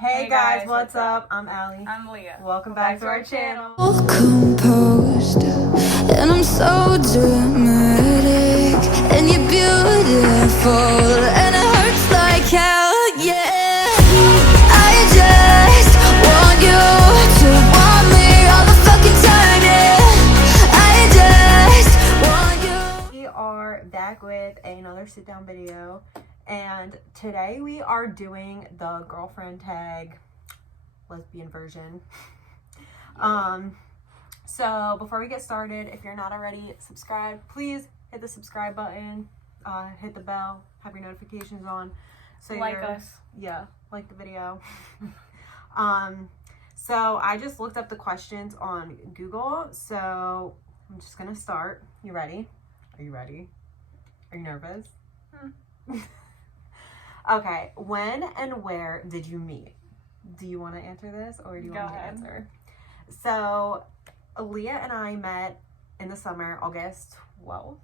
Hey guys, what's up? I'm Allie. I'm Leah. Welcome back to our channel. Composed, and I'm so dramatic, and you're beautiful, and it hurts like hell, yeah. I just want you to want me all the fucking time, yeah. I just want you. We are back with another sit down video, and today we are doing the girlfriend tag lesbian version. So before we get started, if you're not already subscribed, please hit the subscribe button, hit the bell, have your notifications on, so like us. Yeah, like the video. So I just looked up the questions on Google, so I'm just gonna start. You ready? Are you ready? Are you nervous? Okay, when and where did you meet? Do you want to answer this, or do you want me to answer? So, Leah and I met in the summer, August 12th,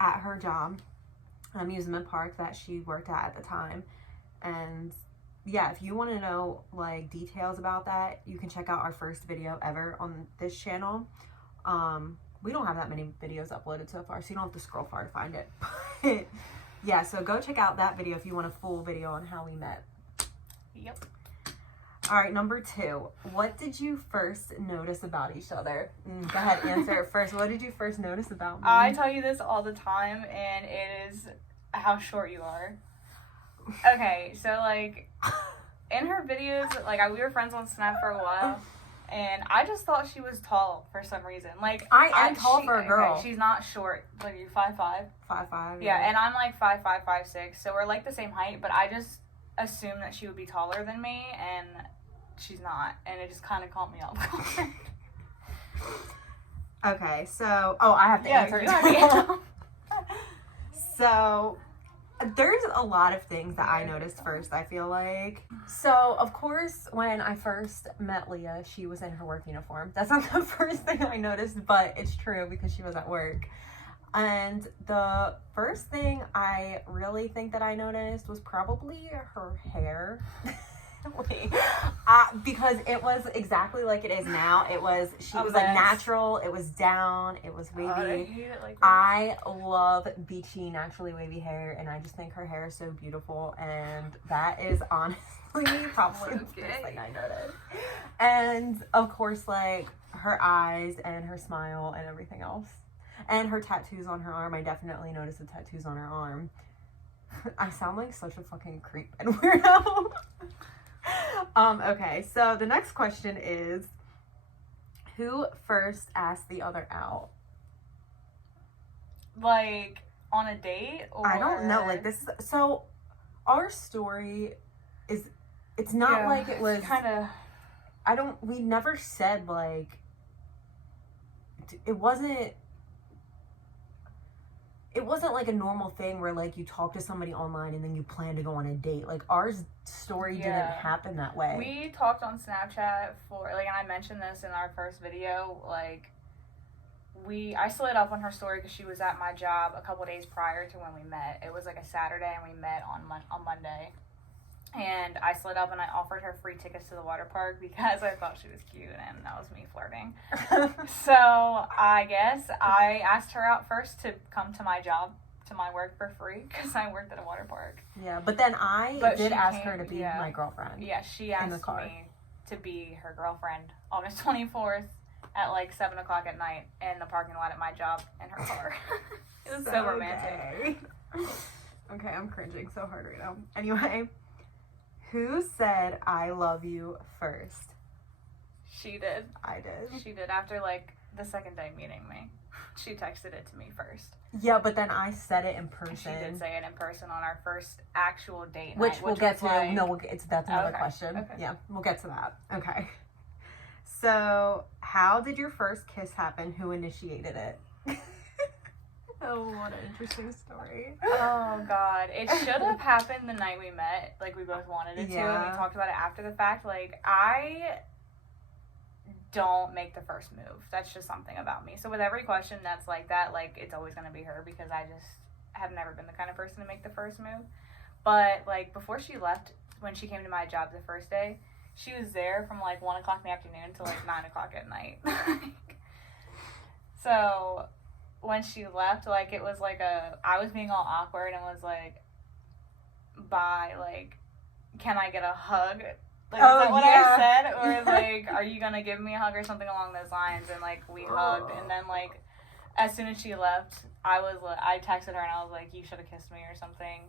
at her job, amusement park that she worked at the time. And yeah, if you want to know like details about that, you can check out our first video ever on this channel. We don't have that many videos uploaded so far, so you don't have to scroll far to find it. But yeah, so go check out that video if you want a full video on how we met. Yep. All right, number 2. What did you first notice about each other? Go ahead, answer it first. What did you first notice about me? I tell you this all the time, and it is how short you are. Okay, so like in her videos, like we were friends on Snap for a while, and I just thought she was tall for some reason. Like I am tall for a girl. Okay, she's not short. Like you're 5'5". 5'5". Yeah, and I'm like 5'5", 5'6", so we're like the same height. But I just assumed that she would be taller than me, and she's not, and it just kind of caught me off guard. Okay, so I have to answer it. So there's a lot of things that I noticed first, I feel like. So, of course, when I first met Leah, she was in her work uniform. That's not the first thing I noticed, but it's true because she was at work. And the first thing I really think that I noticed was probably her hair. Because it was exactly like it is now. She was like natural, it was down, it was wavy. I hate it like that. I love beachy, naturally wavy hair, and I just think her hair is so beautiful, and that is honestly probably the first thing I noticed. And of course, like her eyes and her smile and everything else. And her tattoos on her arm. I definitely noticed the tattoos on her arm. I sound like such a fucking creep and weirdo. Okay, so the next question is, who first asked the other out? Like on a date, or I don't know. Like this. So our story is. It's not like it was kind of. We never said like. It wasn't. It wasn't like a normal thing where like you talk to somebody online and then you plan to go on a date. Like our story didn't happen that way. We talked on Snapchat and I mentioned this in our first video, like I slid up on her story because she was at my job a couple days prior to when we met. It was like a Saturday and we met on Monday. And I slid up and I offered her free tickets to the water park because I thought she was cute, and that was me flirting. So I guess I asked her out first to come to my job, to my work for free, because I worked at a water park. Yeah, but then I did ask her to be my girlfriend. Yeah, she asked me to be her girlfriend August 24th at like 7 o'clock at night in the parking lot at my job in her car. It was so romantic. Okay, I'm cringing so hard right now. Anyway. Who said I love you first? She did. I did. She did after like the second day meeting me. She texted it to me first. Yeah, but then I said it in person. She did say it in person on our first actual date which night. We'll get to. Like... No, that's another question. Okay. Yeah, we'll get to that. Okay. So, how did your first kiss happen? Who initiated it? Oh, what an interesting story. Oh, God. It should have happened the night we met. Like, we both wanted it to, and we talked about it after the fact. Like, I don't make the first move. That's just something about me. So, with every question that's like that, like, it's always going to be her because I just have never been the kind of person to make the first move. But, like, before she left, when she came to my job the first day, she was there from, like, 1 o'clock in the afternoon to, like, 9 o'clock at night. So, when she left, like, it was, like, I was being all awkward and was, like, bye, like, can I get a hug? Like, is that what I said? Or, like, are you gonna give me a hug or something along those lines? And, like, we hugged, and then, like, as soon as she left, I texted her and I was like, you should have kissed me or something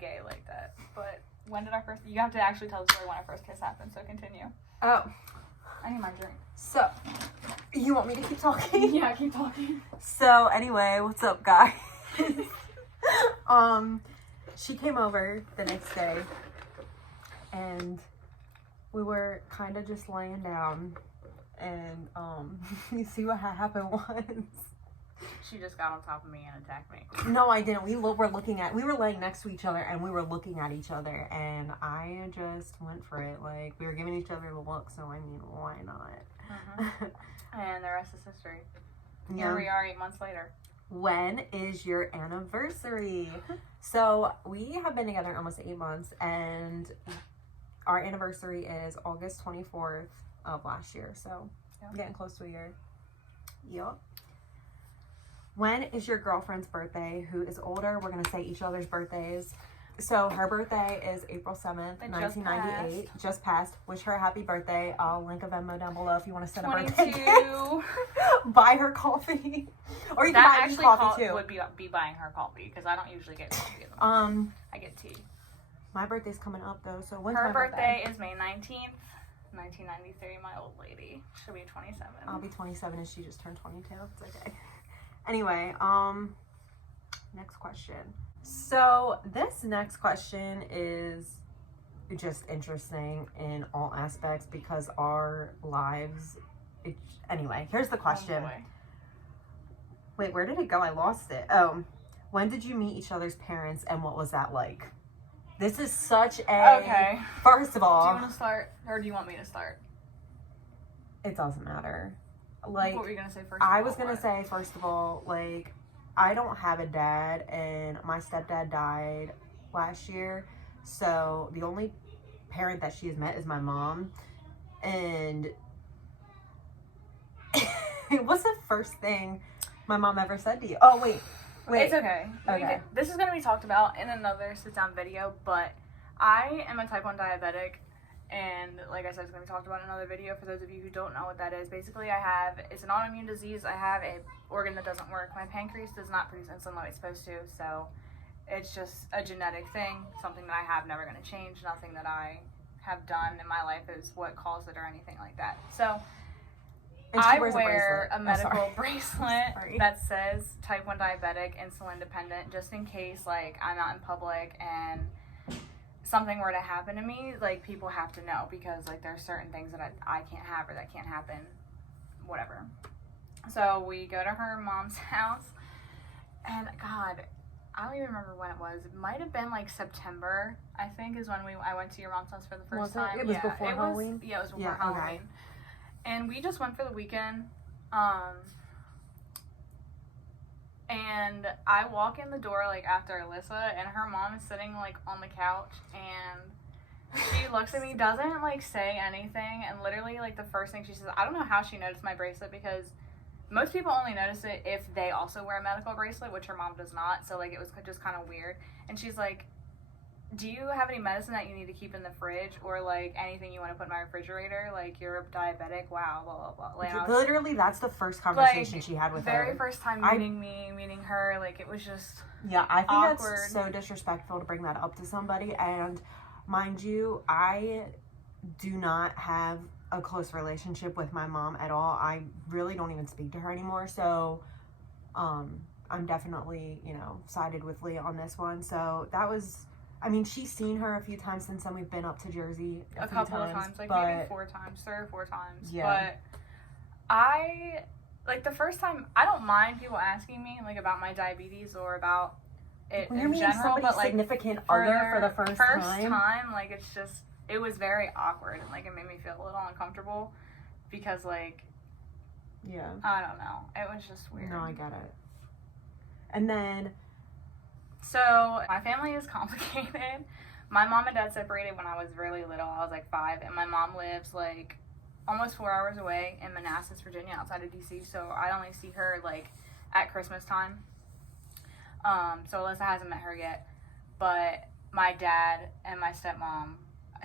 gay like that. But when did you have to actually tell the story when our first kiss happened, so continue. Oh. I need my drink. So, you want me to keep talking? Yeah, keep talking. So, anyway, what's up, guys? She came over the next day, and we were kind of just laying down, and, you see what happened was... She just got on top of me and attacked me. No, I didn't. We were laying next to each other, and we were looking at each other, and I just went for it. Like, we were giving each other the look, so, I mean, why not? Mm-hmm. And the rest is history. Yeah. Here we are 8 months later. When is your anniversary? So, we have been together almost 8 months, and our anniversary is August 24th of last year, so getting close to a year. Yup. When is your girlfriend's birthday? Who is older? We're going to say each other's birthdays. So her birthday is April 7th, 1998. Just passed. Wish her a happy birthday. I'll link a Venmo down below if you want to send a birthday gift. Buy her coffee. Or you can buy me coffee too. Would be buying her coffee because I don't usually get coffee. I get tea. My birthday's coming up though, so when's her my birthday is May 19th. 1993, my old lady. She'll be 27. I'll be 27 and she just turned 22. It's okay. Anyway, next question. So this next question is just interesting in all aspects because our lives... Anyway, here's the question. Oh, wait, where did it go? I lost it. Oh, when did you meet each other's parents and what was that like? This is such a... Okay. First of all... Do you want to start or do you want me to start? It doesn't matter. Like, what were you going to say first? I was going to say, first of all, like, I don't have a dad, and my stepdad died last year, so the only parent that she has met is my mom, and what's the first thing my mom ever said to you? Oh, wait. It's okay. Okay. This is going to be talked about in another sit-down video, but I am a type 1 diabetic. And like I said, it's going to be talked about in another video. For those of you who don't know what that is, basically it's an autoimmune disease. I have an organ that doesn't work. My pancreas does not produce insulin the way it's supposed to. So it's just a genetic thing, something that I have, never going to change. Nothing that I have done in my life is what caused it or anything like that. So I wear a medical bracelet that says type 1 diabetic, insulin dependent, just in case like I'm out in public and something were to happen to me, like, people have to know because, like, there's certain things that I can't have or that can't happen, whatever. So we go to her mom's house, and, God, I don't even remember when it was. It might have been, like, September, I think, is when I went to your mom's house for the first time. It was before Halloween? Yeah, it was before Halloween. Okay. And we just went for the weekend, and I walk in the door, like, after Alyssa, and her mom is sitting, like, on the couch, and she looks at me, doesn't, like, say anything, and literally, like, the first thing she says, I don't know how she noticed my bracelet, because most people only notice it if they also wear a medical bracelet, which her mom does not, so, like, it was just kind of weird, and she's like, do you have any medicine that you need to keep in the fridge, or, like, anything you want to put in my refrigerator? Like, you're a diabetic? Wow, blah, blah, blah. Like, literally, that's the first conversation she had with her. Very first time meeting her, like, it was just Yeah, I think awkward. That's so disrespectful to bring that up to somebody, and mind you, I do not have a close relationship with my mom at all. I really don't even speak to her anymore, so, I'm definitely, sided with Leah on this one, so that was... I mean, she's seen her a few times since then. We've been up to Jersey a couple of times, like maybe 3 or 4 times. Yeah. But the first time, I don't mind people asking me, like, about my diabetes or about it in general, but, like, significant other for the first time, like, it's just, it was very awkward, and, like, it made me feel a little uncomfortable because, like, yeah, I don't know. It was just weird. No, I get it. And then... So my family is complicated. My mom and dad separated when I was really little. I was like 5, and my mom lives like almost 4 hours away in Manassas, Virginia, outside of DC. So I only see her like at Christmas time. So Alyssa hasn't met her yet. But my dad and my stepmom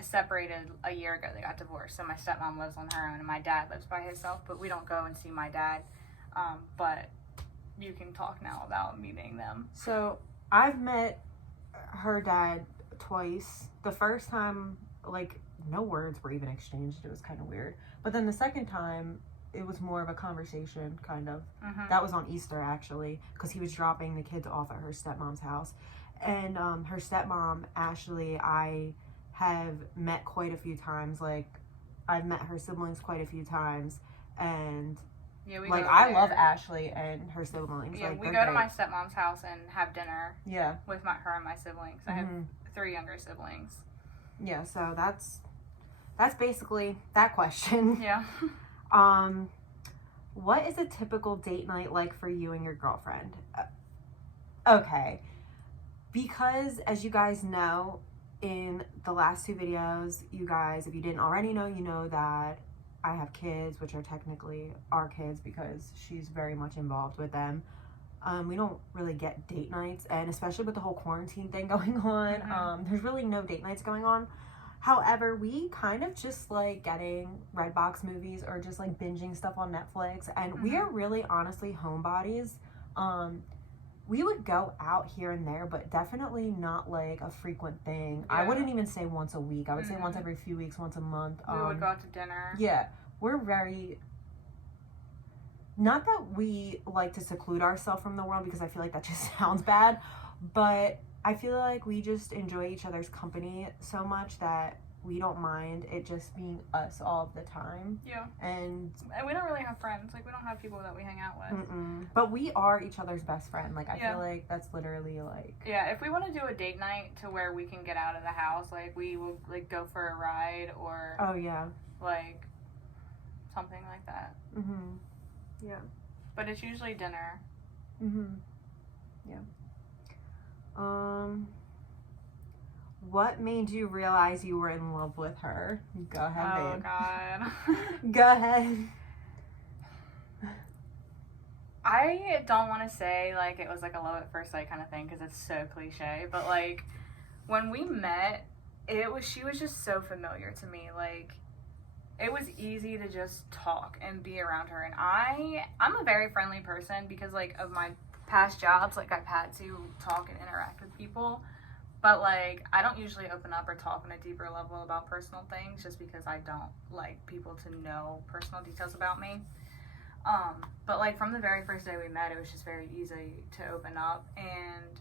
separated a year ago. They got divorced. So my stepmom lives on her own, and my dad lives by himself. But we don't go and see my dad. But you can talk now about meeting them. So I've met her dad twice. The first time, like, no words were even exchanged. It was kind of weird. But then the second time, it was more of a conversation, kind of. Mm-hmm. That was on Easter, actually, because he was dropping the kids off at her stepmom's house. And her stepmom, Ashley, I have met quite a few times. Like, I've met her siblings quite a few times. And, yeah, we like, go I there. love Ashley and her siblings. Yeah, like, we they're go to great. my stepmom's house and have dinner Yeah. with her and my siblings. I have 3 younger siblings. Yeah, so that's basically that question. Yeah. What is a typical date night like for you and your girlfriend? Okay. Because, as you guys know, in the last 2 videos, you guys, if you didn't already know, you know that I have kids, which are technically our kids because she's very much involved with them. We don't really get date nights, and especially with the whole quarantine thing going on, there's really no date nights going on. However, we kind of just like getting Redbox movies or just like binging stuff on Netflix, and we are really honestly homebodies. We would go out here and there, but definitely not like a frequent thing. Yeah. I wouldn't even say once a week. I would say once every few weeks, once a month. We would go out to dinner. Yeah, we're very... Not that we like to seclude ourselves from the world, because I feel like that just sounds bad, but I feel like we just enjoy each other's company so much that we don't mind it just being us all of the time. Yeah. And we don't really have friends. Like, we don't have people that we hang out with. But we are each other's best friend. Like, I Yeah. feel like that's literally like... Yeah, if we want to do a date night to where we can get out of the house, like, we will, like, go for a ride or... Oh, yeah. Like, something like that. Yeah. But it's usually dinner. Yeah. What made you realize you were in love with her? Go ahead, Oh, babe. God. Go ahead. I don't want to say, like, it was, like, a love at first sight kind of thing, because it's so cliche. But, like, when we met, she was just so familiar to me. Like, it was easy to just talk and be around her. And I'm a very friendly person because, like, of my past jobs, like, I've had to talk and interact with people. But, like, I don't usually open up or talk on a deeper level about personal things just because I don't like people to know personal details about me. But, like, from the very first day we met, it was just very easy to open up. And,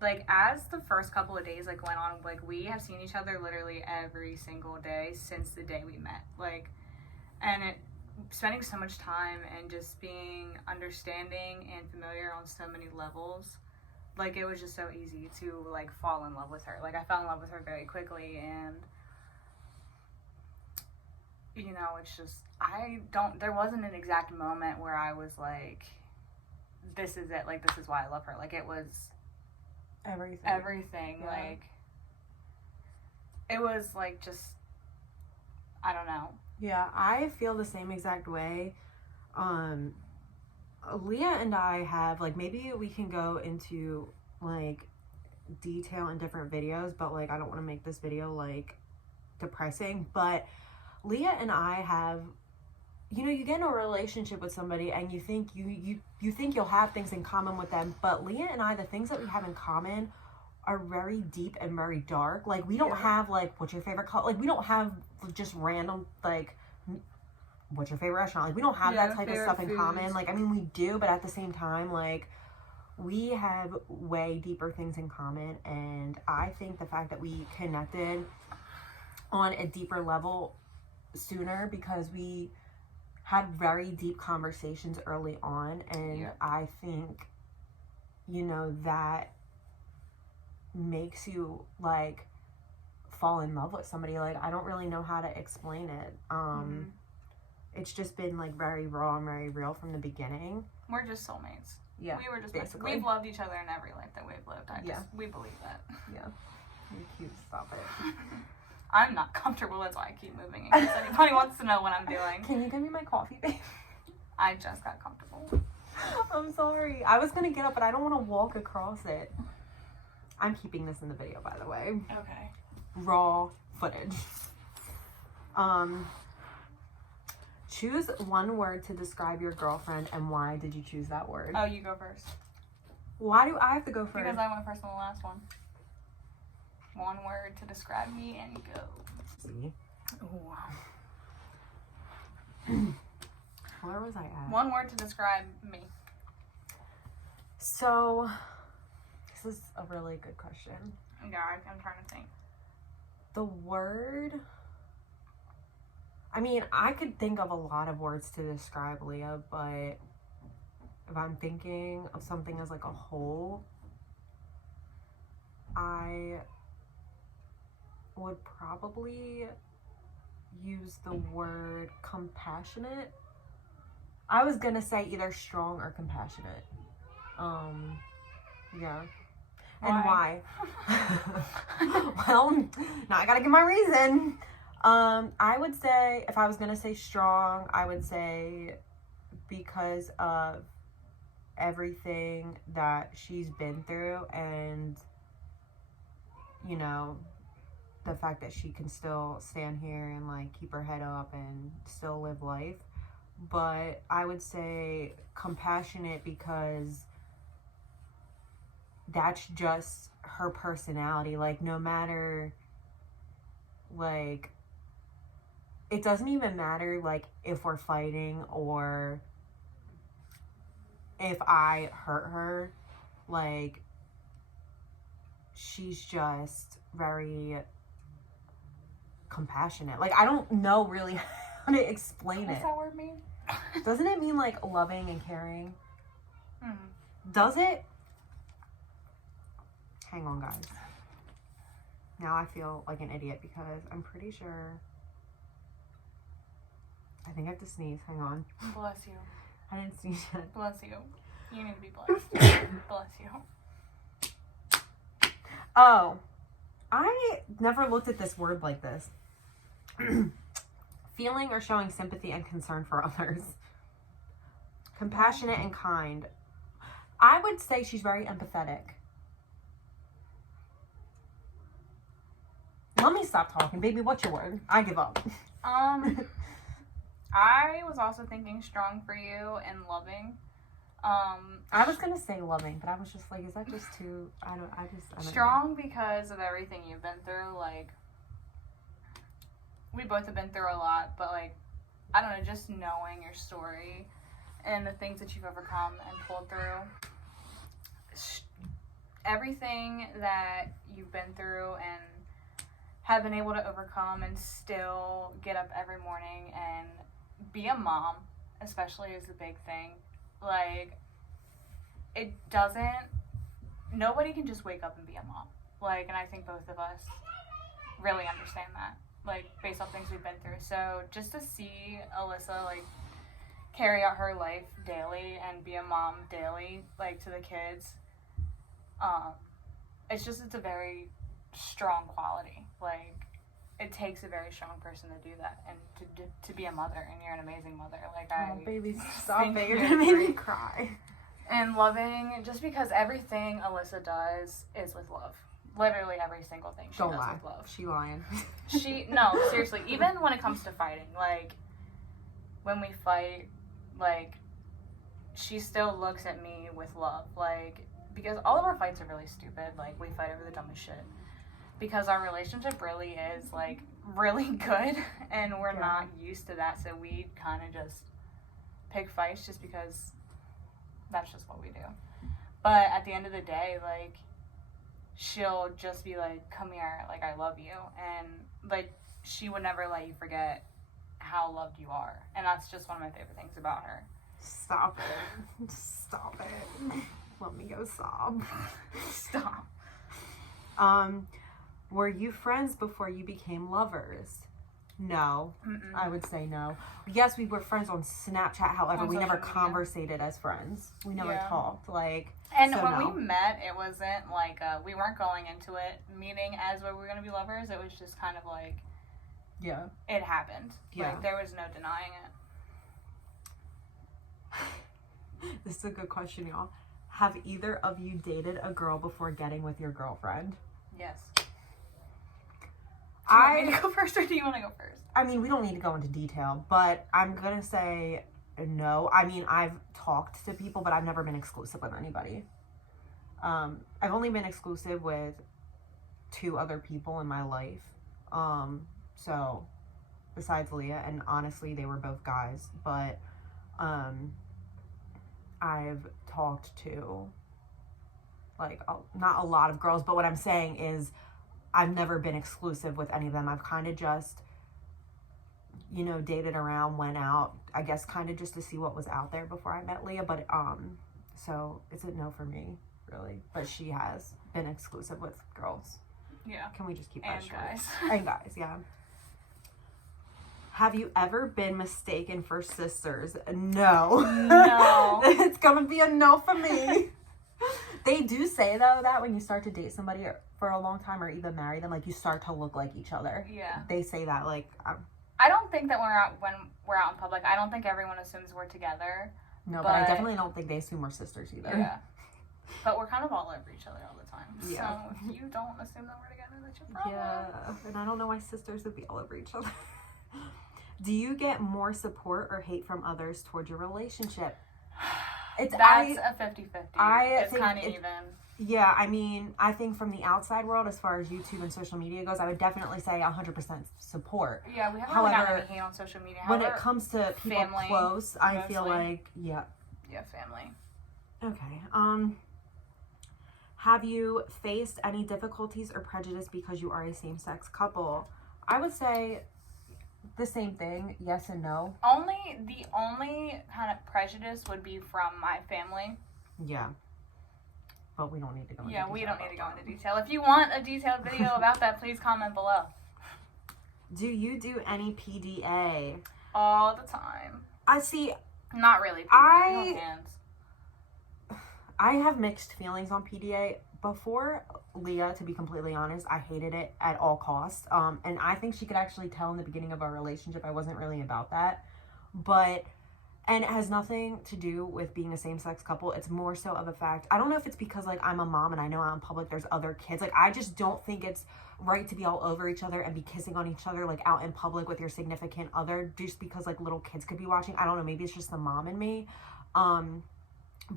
like, as the first couple of days, like, went on, like, we have seen each other literally every single day since the day we met. Like, and spending so much time and just being understanding and familiar on so many levels, like, it was just so easy to, like, fall in love with her. Like, I fell in love with her very quickly, and, you know, it's just, there wasn't an exact moment where I was like, this is it, like, this is why I love her. Like, it was everything. Yeah. Like, it was, like, just, I don't know. Yeah, I feel the same exact way. Leah and I have, like, maybe we can go into, like, detail in different videos, but, like, I don't want to make this video, like, depressing, but Leah and I have, you know, you get in a relationship with somebody and you think you think you'll have things in common with them, but Leah and I, the things that we have in common are very deep and very dark. Like, we don't have, like, what's your favorite color? Like, we don't have just random, like, what's your favorite restaurant? Like, we don't have that type of stuff in common. Like, I mean, we do, but at the same time, like, we have way deeper things in common, and I think the fact that we connected on a deeper level sooner because we had very deep conversations early on, and I think, you know, that makes you, like, fall in love with somebody. Like, I don't really know how to explain it. It's just been, like, very raw and very real from the beginning. We're just soulmates. Yeah. We were just basically. we've loved each other in every life that we've lived. We believe that. Yeah. You're cute. Stop it. I'm not comfortable. That's why I keep moving. In case anybody wants to know what I'm doing. Can you give me my coffee, babe? I just got comfortable. I'm sorry. I was gonna get up, but I don't want to walk across it. I'm keeping this in the video, by the way. Okay. Raw footage. Choose one word to describe your girlfriend, and why did you choose that word? Oh, you go first. Why do I have to go first? Because I went first on the last one. One word to describe me and go. See? Oh, wow. Where was I at? One word to describe me. So, this is a really good question. Yeah, I'm trying to think. The word... I mean, I could think of a lot of words to describe Leah, but if I'm thinking of something as like a whole, I would probably use the word compassionate. I was gonna say either strong or compassionate. Yeah. And why? Well, now I gotta give my reason. I would say, if I was gonna say strong, I would say because of everything that she's been through, and you know, the fact that she can still stand here and like keep her head up and still live life. But I would say compassionate because that's just her personality. Like, no matter, like, it doesn't even matter, like, if we're fighting or if I hurt her, like, she's just very compassionate. Like, I don't know really how to explain What's it. that word mean? Doesn't it mean, like, loving and caring? Mm-hmm. Does it? Hang on, guys. Now I feel like an idiot because I'm pretty sure... I think I have to sneeze. Hang on. Bless you. I didn't sneeze yet. Bless you. You need to be blessed. Bless you. Oh. I never looked at this word like this. Feeling or showing sympathy and concern for others. Compassionate and kind. I would say she's very empathetic. Let me stop talking. Baby, what's your word? I give up. I was also thinking strong for you and loving. I was gonna say loving, but I was just like, is that just too? I don't strong know. Because of everything you've been through. Like, we both have been through a lot, but like, I don't know, just knowing your story and the things that you've overcome and pulled through. Everything that you've been through and have been able to overcome and still get up every morning and be a mom, especially, is the big thing. Like, nobody can just wake up and be a mom. Like, and I think both of us really understand that, like, based off things we've been through. So just to see Alyssa, like, carry out her life daily and be a mom daily, like, to the kids, it's a very strong quality. Like, it takes a very strong person to do that and to be a mother, and you're an amazing mother. Like, oh, baby, stop it. You're gonna make me cry. And loving, just because everything Alyssa does is with love. Literally every single thing she does with love. She lying. No, seriously, even when it comes to fighting, like, when we fight, like, she still looks at me with love. Like, because all of our fights are really stupid. Like, we fight over the dumbest shit. Because our relationship really is, like, really good, and we're not used to that, so we kind of just pick fights just because that's just what we do. But at the end of the day, like, she'll just be like, come here, like, I love you, and, like, she would never let you forget how loved you are, and that's just one of my favorite things about her. Stop it. Stop it. Let me go sob. Stop. Were you friends before you became lovers? No. Mm-mm. I would say no. Yes, we were friends on Snapchat. However, we never conversated as friends. We never talked. Like, and so when no. we met, it wasn't like we weren't going into it meeting as we were going to be lovers. It was just kind of like, yeah, it happened. Yeah. Like, there was no denying it. This is a good question, y'all. Have either of you dated a girl before getting with your girlfriend? Yes. Do you want me to go first, or do you want to go first? I mean, we don't need to go into detail, but I'm gonna say no. I mean, I've talked to people, but I've never been exclusive with anybody. I've only been exclusive with 2 other people in my life. So besides Leah, and honestly, they were both guys, but I've talked to like not a lot of girls, but what I'm saying is I've never been exclusive with any of them. I've kind of just, you know, dated around, went out, I guess kind of just to see what was out there before I met Leah. But, so it's a no for me, really. But she has been exclusive with girls. Yeah. Can we just keep that short? And guys. And guys, yeah. Have you ever been mistaken for sisters? No. No. It's gonna be a no for me. They do say, though, that when you start to date somebody for a long time or even marry them, like, you start to look like each other. Yeah. They say that, like... I don't think that when we're out in public, I don't think everyone assumes we're together. No, but I definitely don't think they assume we're sisters either. Yeah. But we're kind of all over each other all the time. Yeah. So if you don't assume that we're together, that's your problem. Yeah. And I don't know why sisters would be all over each other. Do you get more support or hate from others towards your relationship? That's a 50-50. It's kind of even. Yeah, I mean, I think from the outside world, as far as YouTube and social media goes, I would definitely say 100% support. Yeah, we haven't really gotten any hate on social media. When it comes to people family, close, I mostly. feel like, yeah. Yeah, family. Okay. Have you faced any difficulties or prejudice because you are a same-sex couple? I would say the same thing, yes and no. The only kind of prejudice would be from my family. Yeah. But we don't need to go into detail. detail. Yeah, we don't need to go into detail. If you want a detailed video about that, please comment below. Do you do any PDA? All the time. I see. Not really. PDA. I have mixed feelings on PDA. Before Leah, to be completely honest, I hated it at all costs. And I think she could actually tell in the beginning of our relationship I wasn't really about that. And it has nothing to do with being a same-sex couple. It's more so of a fact. I don't know if it's because, like, I'm a mom and I know out in public there's other kids. Like, I just don't think it's right to be all over each other and be kissing on each other, like, out in public with your significant other just because, like, little kids could be watching. I don't know. Maybe it's just the mom in me.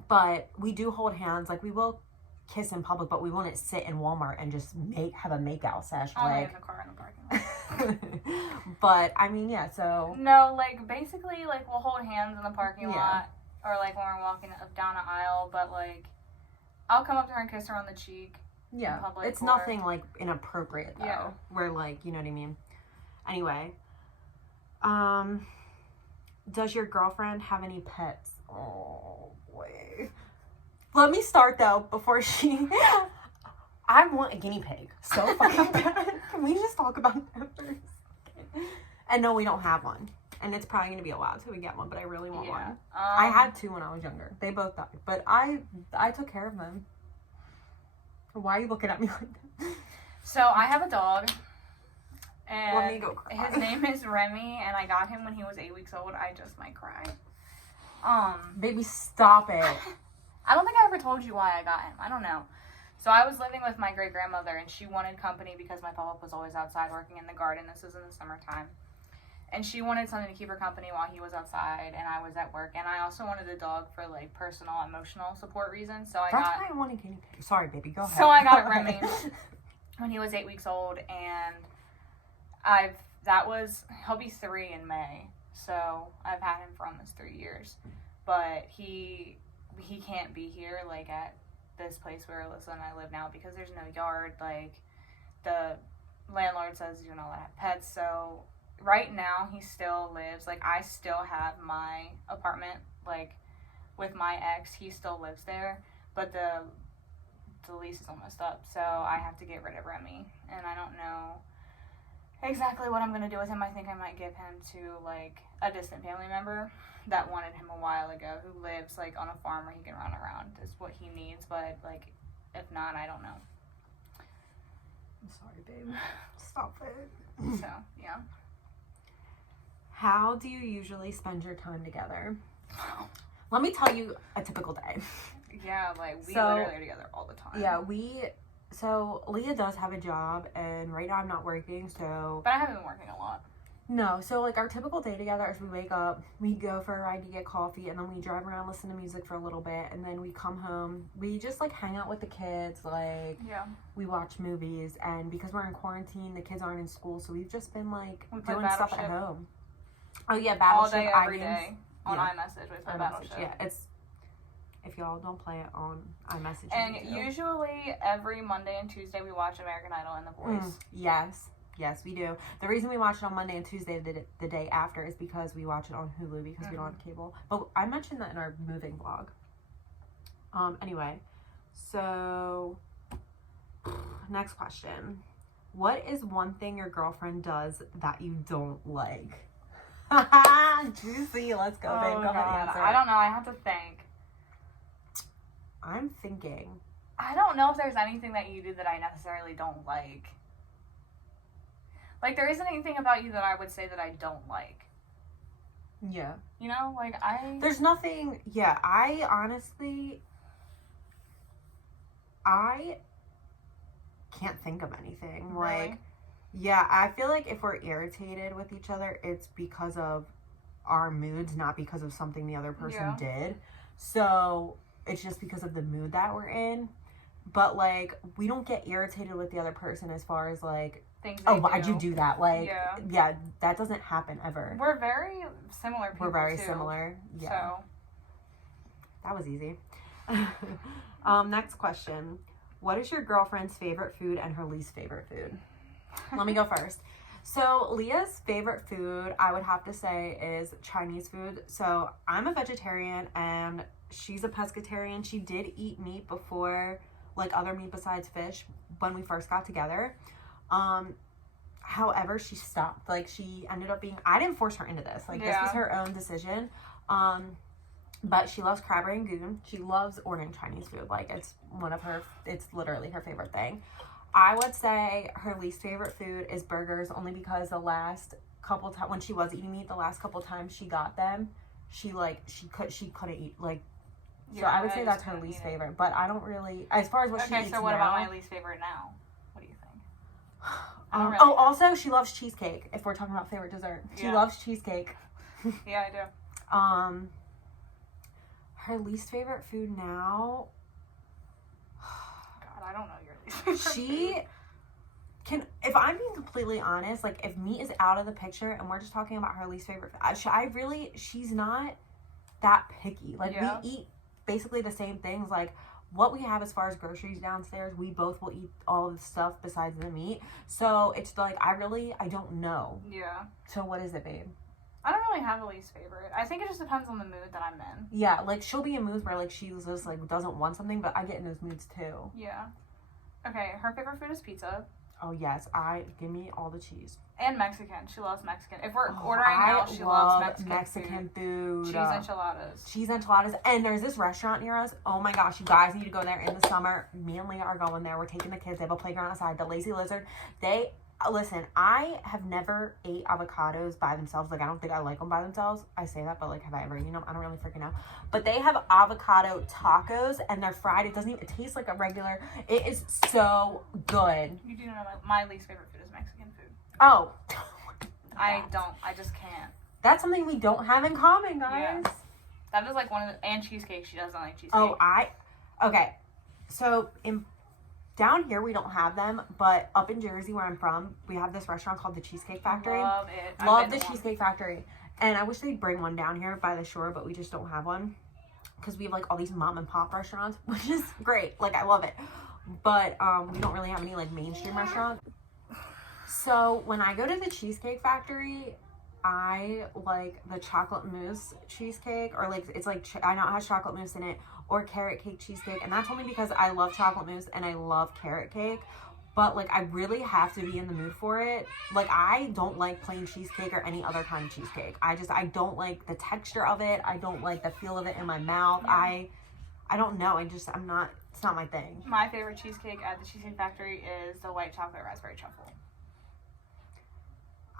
But we do hold hands. Like, we will kiss in public, but we wouldn't sit in Walmart and just have a make-out sesh. Only in the car in the parking lot. But, I mean, yeah, so... No, like, basically, like, we'll hold hands in the parking lot, or, like, when we're walking down an aisle, but, like, I'll come up to her and kiss her on the cheek. Yeah, in public, it's nothing, like, inappropriate, though. Yeah. Where, like, you know what I mean? Anyway. Does your girlfriend have any pets? Oh, boy. Let me start, though, before she... I want a guinea pig so fucking bad. Can we just talk about that first? And no, we don't have one. And it's probably going to be a while till we get one, but I really want one. I had 2 when I was younger. They both died. But I took care of them. Why are you looking at me like that? So, I have a dog. And let me go cry. His name is Remy, and I got him when he was 8 weeks old. I just might cry. Baby, stop it. I don't think I ever told you why I got him. I don't know. So I was living with my great-grandmother, and she wanted company because my papa was always outside working in the garden. This was in the summertime. And she wanted something to keep her company while he was outside, and I was at work. And I also wanted a dog for, like, personal, emotional support reasons. So That's why I wanted guinea pig. Sorry, baby, go ahead. So I got Remy when he was 8 weeks old, and he'll be 3 in May. So I've had him for almost 3 years. But he can't be here, like, at this place where Alyssa and I live now because there's no yard. Like, the landlord says you're not allowed to have pets. So right now he still lives, like, I still have my apartment, like, with my ex. He still lives there, but the lease is almost up, so I have to get rid of Remy. And I don't know exactly what I'm going to do with him. I think I might give him to, like, a distant family member that wanted him a while ago, who lives, like, on a farm where he can run around, is what he needs. But, like, if not, I don't know. I'm sorry, babe. Stop it. So, yeah. How do you usually spend your time together? Let me tell you a typical day. Yeah, like, we literally are together all the time. Yeah, so Leah does have a job, and right now I'm not working, so... But I haven't been working a lot. No, so, like, our typical day together is we wake up, we go for a ride to get coffee, and then we drive around, listen to music for a little bit, and then we come home. We just, like, hang out with the kids, like... Yeah. We watch movies, and because we're in quarantine, the kids aren't in school, so we've just been, like, We play doing stuff at Battleship. home. Oh, yeah, Battleship. All day, every day. On Yeah. iMessage, we play iMessage, Battleship. yeah, it's... If y'all don't play it on iMessage, And you do. usually every Monday and Tuesday we watch American Idol and The Voice. Yes, we do. The reason we watch it on Monday and Tuesday the day after is because we watch it on Hulu because we don't have cable. But I mentioned that in our moving vlog. Anyway, so next question. What is one thing your girlfriend does that you don't like? Juicy, let's go, babe. Go ahead and answer. I don't know. I have to think. I'm thinking. I don't know if there's anything that you do that I necessarily don't like. Like, there isn't anything about you that I would say that I don't like. Yeah. You know? Like, There's nothing... Yeah, I honestly... I can't think of anything. Really? Like, yeah, I feel like if we're irritated with each other, it's because of our moods, not because of something the other person did. So... It's just because of the mood that we're in. But, like, we don't get irritated with the other person as far as, like, things why'd you do that? Like, yeah, that doesn't happen ever. We're very similar people, We're very too. similar. Yeah. So. That was easy. Next question. What is your girlfriend's favorite food and her least favorite food? Let me go first. So, Leah's favorite food, I would have to say, is Chinese food. So, I'm a vegetarian and she's a pescatarian. She did eat meat before, like other meat besides fish, when we first got together. However, she stopped. Like, she ended up being... I didn't force her into this. Like, this was her own decision. But she loves crab rangoon. She loves ordering Chinese food. Like, it's literally her favorite thing. I would say her least favorite food is burgers, only because the last couple times when she was eating meat, the last couple times she got them, she couldn't eat, like, so I would say that's her least favorite. But I don't really, as far as what she eats now. Okay, so what about my least favorite now? What do you think? Also she loves cheesecake. If we're talking about favorite dessert, she loves cheesecake. Yeah, I do. Her least favorite food now. God, I don't know your least favorite She can, if I'm being completely honest, like, if meat is out of the picture and we're just talking about her least favorite, she's not that picky. Like, we eat basically the same things. Like, what we have as far as groceries downstairs, we both will eat all of the stuff besides the meat. So it's like, I don't know. Yeah. So what is it, babe? I don't really have a least favorite. I think it just depends on the mood that I'm in. Yeah, like, she'll be in moods where, like, she's just, like, doesn't want something, but I get in those moods, too. Yeah. Okay, her favorite food is pizza. Oh, yes. Give me all the cheese. And Mexican. She loves Mexican. If we're ordering out, she loves Mexican food. Cheese enchiladas. Cheese enchiladas. And there's this restaurant near us. Oh, my gosh. You guys need to go there in the summer. Me and Leah are going there. We're taking the kids. They have a playground outside. The Lazy Lizard. Listen, I have never ate avocados by themselves. Like, I don't think I like them by themselves. I say that, but, like, have I ever eaten them? I don't really freaking know. But they have avocado tacos, and they're fried. It tastes like a regular. It is so good. You do know my least favorite food is Mexican food. Oh. I just can't. That's something we don't have in common, guys. Yeah. That is, like, and cheesecake. She doesn't like cheesecake. Oh, okay. So, down here, we don't have them, but up in Jersey, where I'm from, we have this restaurant called the Cheesecake Factory. Love it. Love the Cheesecake Factory. And I wish they'd bring one down here by the shore, but we just don't have one. Because we have, like, all these mom and pop restaurants, which is great. Like, I love it. But we don't really have any, like, mainstream restaurants. So, when I go to the Cheesecake Factory, I like the chocolate mousse cheesecake, or, like, it's, like, I know it has chocolate mousse in it, or carrot cake cheesecake, and that's only because I love chocolate mousse and I love carrot cake. but like I really have to be in the mood for it. Like I don't like plain cheesecake or any other kind of cheesecake. I don't like the texture of it. I don't like the feel of it in my mouth. Yeah. I don't know. It's not my thing. My favorite cheesecake at the Cheesecake Factory is the white chocolate raspberry truffle.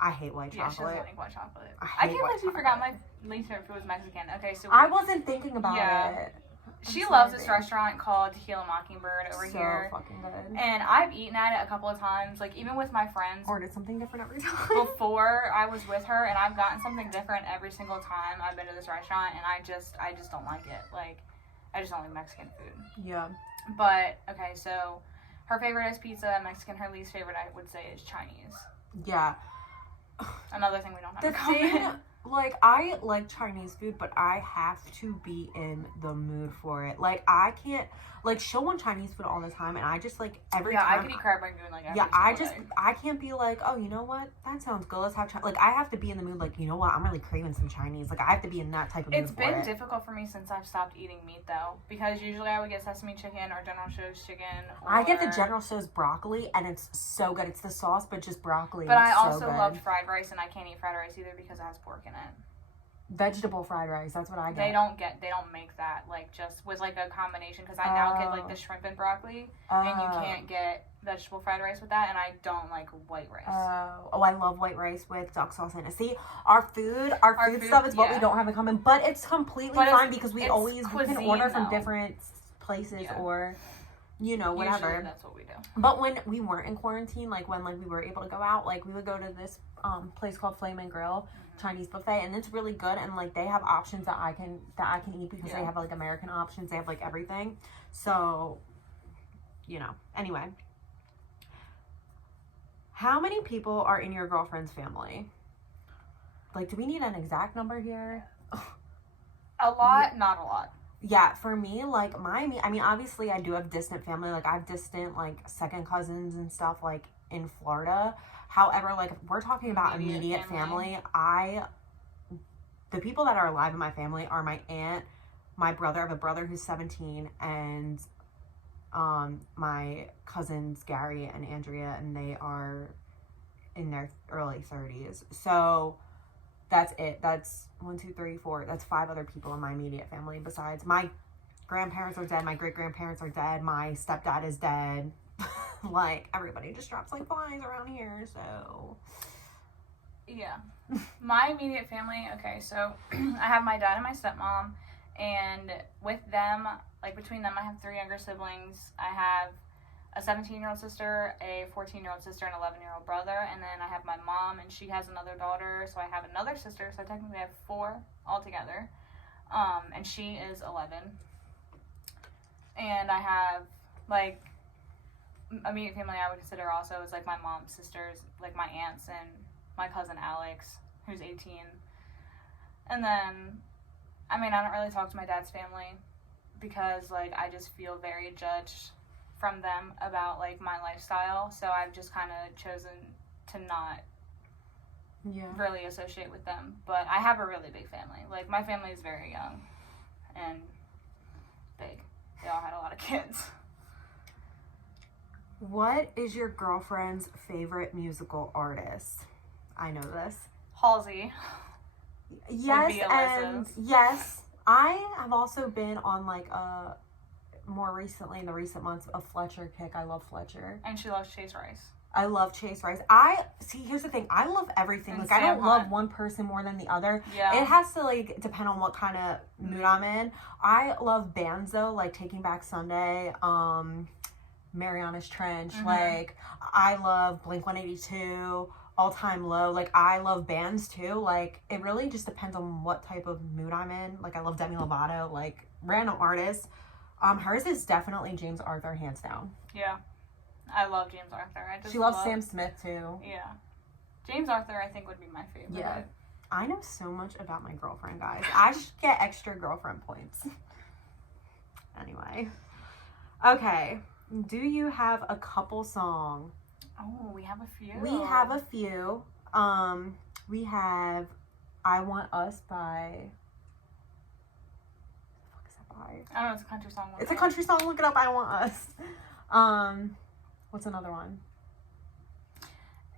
I hate white chocolate. Yeah, she doesn't like white chocolate. I can't believe you forgot my least favorite food was Mexican. Okay, so I wasn't thinking about it. She loves this restaurant called Tequila Mockingbird over here. So fucking good. And I've eaten at it a couple of times, like even with my friends. Ordered something different every time. Before I was with her, and I've gotten something different every single time I've been to this restaurant, and I just don't like it. Like, I just don't like Mexican food. Yeah. But okay, so her favorite is pizza. Mexican. Her least favorite, I would say, is Chinese. Yeah. Another thing we don't have The in common. thing, like, I like Chinese food, but I have to be in the mood for it. Like, I can't, like, she'll want Chinese food all the time, and I just, like, every time. Yeah, I could eat crab rangoon, like, every single day. I can't be like, oh, you know what? That sounds good. Let's have Chinese. Like, I have to be in the mood, like, you know what? I'm really craving some Chinese. Like, I have to be in that type of mood It's been difficult for me since I've stopped eating meat, though, because usually I would get sesame chicken or General Tso's chicken. I get the General Tso's broccoli, and it's so good. It's the sauce, but just broccoli. But I so also good. love fried rice, and I can't eat fried rice either because it has pork in it. Vegetable fried rice. That's what I get. They don't make that, like, just with, like, a combination, because I now get, like, the shrimp and broccoli, and you can't get vegetable fried rice with that, and I don't like white rice. I love white rice with duck sauce in it. See, our food stuff is what we yeah. don't have in common, but it's completely fine because we can order from though. different places Yeah. or, you know, whatever. Usually that's what we do. But when we weren't in quarantine, like when like we were able to go out, like we would go to this place called Flame and Grill Chinese buffet, and it's really good, and like they have options that I can eat because they have like American options. They have like everything. So, you know. Anyway, how many people are in your girlfriend's family? Like, do we need an exact number here? A lot, not a lot. Yeah, for me, like, I mean, obviously, I do have distant family. Like, I have distant, like, second cousins and stuff, like, in Florida. However, like, if we're talking about immediate family, the people that are alive in my family are my aunt, my brother. I have a brother who's 17, and my cousins, Gary and Andrea, and they are in their early 30s. So that's it. That's 1, 2, 3, 4. That's 5 other people in my immediate family besides my grandparents are dead. My great grandparents are dead. My stepdad is dead. Like, everybody just drops like flies around here. So yeah, my immediate family. Okay, so I have my dad and my stepmom, and with them, like between them, I have 3 younger siblings. I have a 17-year-old sister, a 14-year-old sister, and an 11-year-old brother. And then I have my mom, and she has another daughter. So I have another sister. So I technically have 4 altogether. And she is 11. And I have, like, immediate family I would consider also is, like, my mom's sisters, like my aunts and my cousin Alex, who's 18. And then, I mean, I don't really talk to my dad's family because, like, I just feel very judged from them about, like, my lifestyle, so I've just kind of chosen to not really associate with them. But I have a really big family. Like, my family is very young and big. They all had a lot of kids. what is your girlfriend's favorite musical artist? I know this. Halsey. Yes, and yes, I have also been on, like, more recently in the recent months, a Fletcher kick. I love Fletcher. And she loves Chase Rice. I love Chase Rice. Here's the thing. I love everything. And like, I don't Sam love Hunt. one person more than the other. Yeah. It has to, like, depend on what kind of mood I'm in. I love bands, though, like Taking Back Sunday, Mariana's Trench. Like, I love Blink-182, All Time Low. Like, I love bands, too. Like, it really just depends on what type of mood I'm in. Like, I love Demi Lovato. Like, random artists. Hers is definitely James Arthur, hands down. Yeah. I love James Arthur. She loves Sam Smith, too. Yeah. James Arthur, I think, would be my favorite. Yeah. I know so much about my girlfriend, guys. I should get extra girlfriend points. Anyway. Okay. Do you have a couple song? Oh, we have a few. We have a few. We have I Want Us by... I don't know, it's a country song. It's a country song. Look it up. I Want Us. What's another one?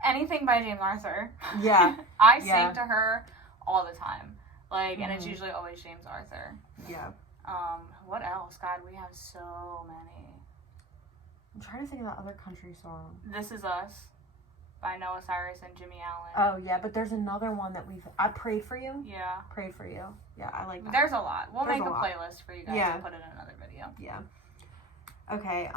Anything by James Arthur. Yeah. I sing to her all the time. Like, and it's usually always James Arthur. Yeah. What else? God, we have so many. I'm trying to think of that other country song. This Is Us by Noah Cyrus and Jimmy Allen. Oh, yeah, but there's another one that I Prayed For You. Yeah. Prayed For You. Yeah, I like that. There's a lot. We'll There's make a lot. playlist for you guys and put it in another video. Yeah. Okay.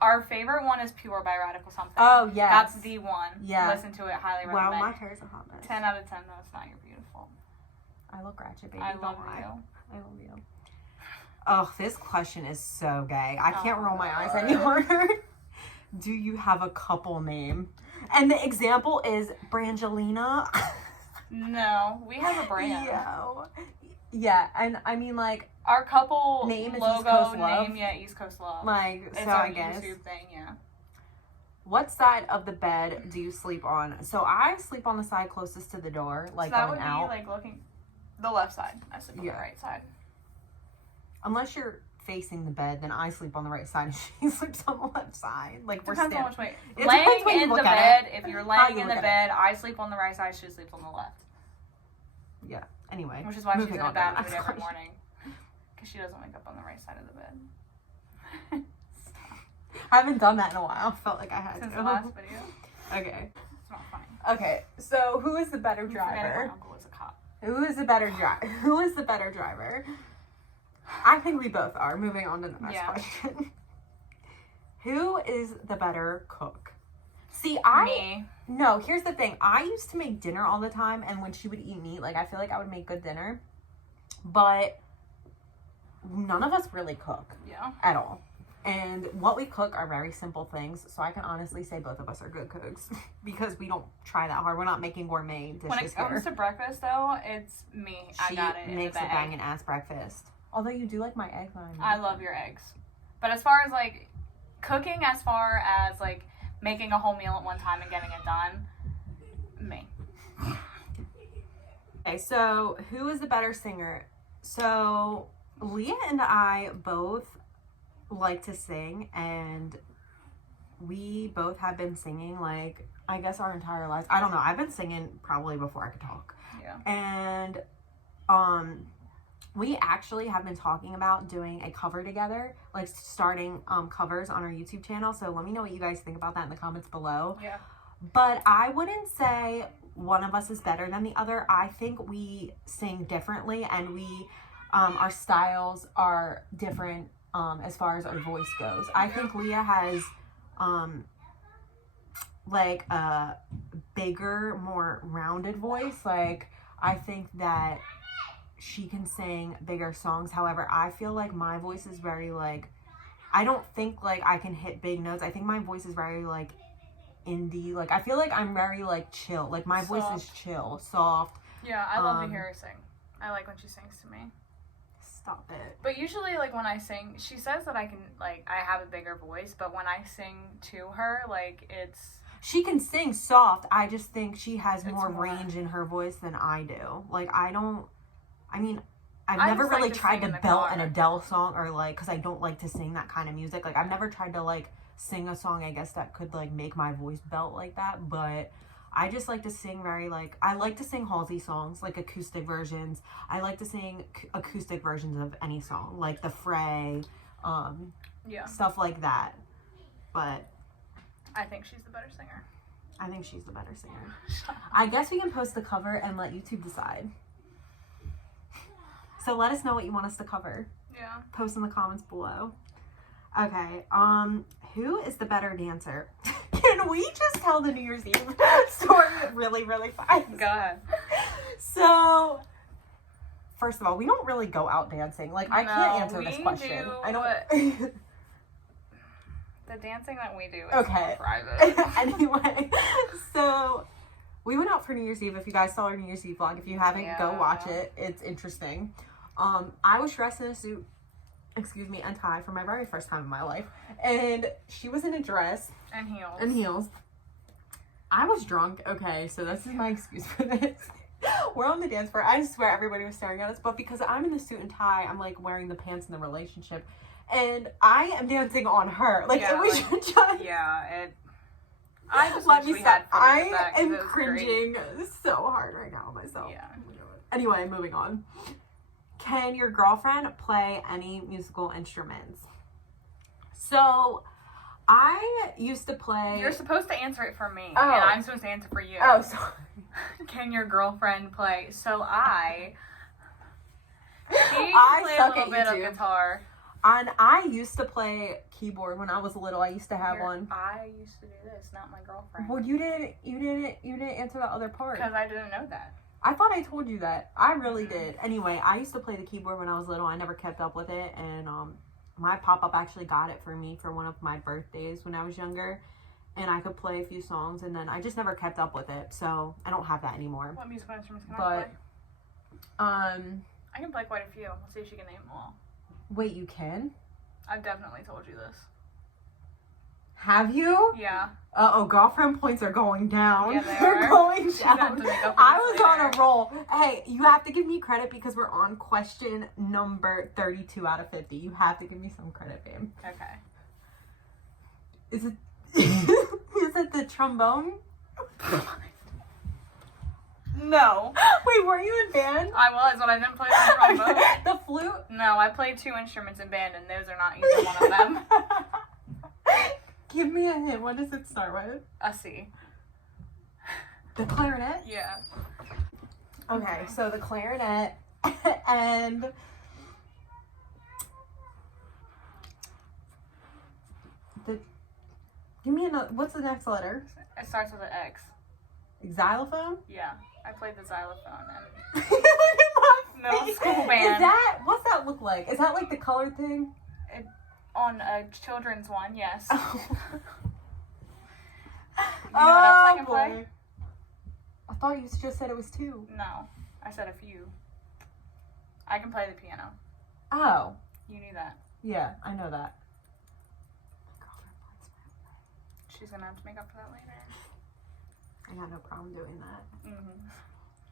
Our favorite one is Pure by Radical Something. Oh, yes. That's the one. Yeah. Listen to it. Highly recommend. Wow, my hair's a hot mess. 10 out of 10. No, it's not. You're beautiful. I look ratchet, baby. I love Don't you. lie. I love you. Oh, this question is so gay. I can't roll my eyes God. any harder. Do you have a couple name? And the example is Brangelina. No, we have a brand. Yeah, and I mean, like, Our couple name is logo East Coast Love. name, yeah, East Coast Love. Like, It's so our I guess. YouTube thing, yeah. What side of the bed do you sleep on? So I sleep on the side closest to the door, like so that going would out. be like looking the left side. I sleep on the right side. Unless you're facing the bed, then I sleep on the right side and she sleeps on the left side. Like, we're Depends on standing. which way. It depends Laying when you in the look at bed, it. if you're How laying you in look the at bed, I sleep on the right side, she sleeps on the left. Yeah. Anyway. Which is why she's moving in a on to bad the mood next every question. morning. Because she doesn't wake up on the right side of the bed. I haven't done that in a while. I felt like I had Since to. the last video. Okay. It's not funny. Okay. So who is the better You forget driver? my uncle was a cop. Who is the better driver? Who is the better driver? I think we both are. Moving on to the next question. Who is the better cook? See, Me. No, here's the thing. I used to make dinner all the time, and when she would eat meat, like, I feel like I would make good dinner. But none of us really cook. Yeah. At all. And what we cook are very simple things, so I can honestly say both of us are good cooks because we don't try that hard. We're not making gourmet dishes When it comes to breakfast, though, it's me. She I got it. makes a banging ass breakfast. Although you do like my eggs. I love your eggs. But as far as, like, cooking, as far as, like, making a whole meal at one time and getting it done, me. Okay, so who is the better singer? So Leah and I both like to sing, and we both have been singing, like, I guess our entire lives. I don't know. I've been singing probably before I could talk. Yeah. And we actually have been talking about doing a cover together, like starting covers on our YouTube channel. So let me know what you guys think about that in the comments below. Yeah. But I wouldn't say one of us is better than the other. I think we sing differently, and we our styles are different as far as our voice goes. I think Leah has like a bigger, more rounded voice. Like, I think that she can sing bigger songs. However, I feel like my voice is very, like, I don't think, like, I can hit big notes. I think my voice is very, like, indie. Like, I feel like I'm very, like, chill. Like, my voice is chill, soft. Yeah, I love to hear her sing. I like when she sings to me. Stop it. But usually, like, when I sing, she says that I can, like, I have a bigger voice, but when I sing to her, like, it's... She can sing soft. I just think she has more range in her voice than I do. Like, I've never really tried to belt an Adele song, or, like, because I don't like to sing that kind of music. Like, I've never tried to, like, sing a song, I guess, that could, like, make my voice belt like that. But I just like to sing very, like, I like to sing Halsey songs, like acoustic versions. I like to sing acoustic versions of any song, like The Fray, stuff like that. But I think she's the better singer. I think she's the better singer. I guess we can post the cover and let YouTube decide. So let us know what you want us to cover. Yeah. Post in the comments below. Okay, who is the better dancer? Can we just tell the New Year's Eve story really, really fast? Go ahead. So, first of all, we don't really go out dancing. Like, I can't answer this question. I don't. The dancing that we do is okay. private. Anyway, so we went out for New Year's Eve. If you guys saw our New Year's Eve vlog, if you haven't, go watch it. It's interesting. I was dressed in a suit, and tie for my very first time in my life. And she was in a dress. And heels. I was drunk. Okay, so this is my excuse for this. We're on the dance floor. I swear everybody was staring at us. But because I'm in the suit and tie, I'm, like, wearing the pants in the relationship. and I am dancing on her. Like, Yeah, it was like, just... I just Let wish me we had stop. footage of that, I 'cause am it was cringing so hard right now myself. Yeah. Anyway, moving on. Can your girlfriend play any musical instruments? So, I used to play... You're supposed to answer it for me, Oh. and I'm supposed to answer for you. Oh, sorry. Can your girlfriend play? So I play a suck little at bit of YouTube. guitar. And I used to play keyboard when I was little. I used to have one. I used to do this, not my girlfriend. Well, you didn't answer the other part. Because I didn't know that. I thought I told you that. I really did. Anyway, I used to play the keyboard when I was little. I never kept up with it, and my pop-up actually got it for me for one of my birthdays when I was younger, and I could play a few songs, and then I just never kept up with it, so I don't have that anymore. What musical instruments can I But, play? I can play quite a few. Let's see if she can name them all. wait, you can? I've definitely told you this. Have you? Yeah. Uh-oh, girlfriend points are going down. Yeah, they They're are. going She's gonna have down. to make up for I this was on later. a roll. Hey, you have to give me credit because we're on question number 32 out of 50. You have to give me some credit, babe. Okay. Is it is it the trombone? No. Wait, were you in band? I was, but I didn't play the trombone. The flute? No, I played 2 instruments in band, and those are not either one of them. Give me a hint. What does it start with? A C. The clarinet? Yeah. Okay, so the clarinet and the... Give me another... What's the next letter? It starts with an X. Xylophone? Yeah. I played the xylophone and Look at my middle face. school band. Is that... What's that look like? Is that like the colored thing? on a children's one, yes. Oh. You know what else I can play? I thought you just said it was 2. No, I said a few. I can play the piano. Oh. You knew that. Yeah, I know that. She's gonna have to make up for that later. I got no problem doing that. Mm-hmm.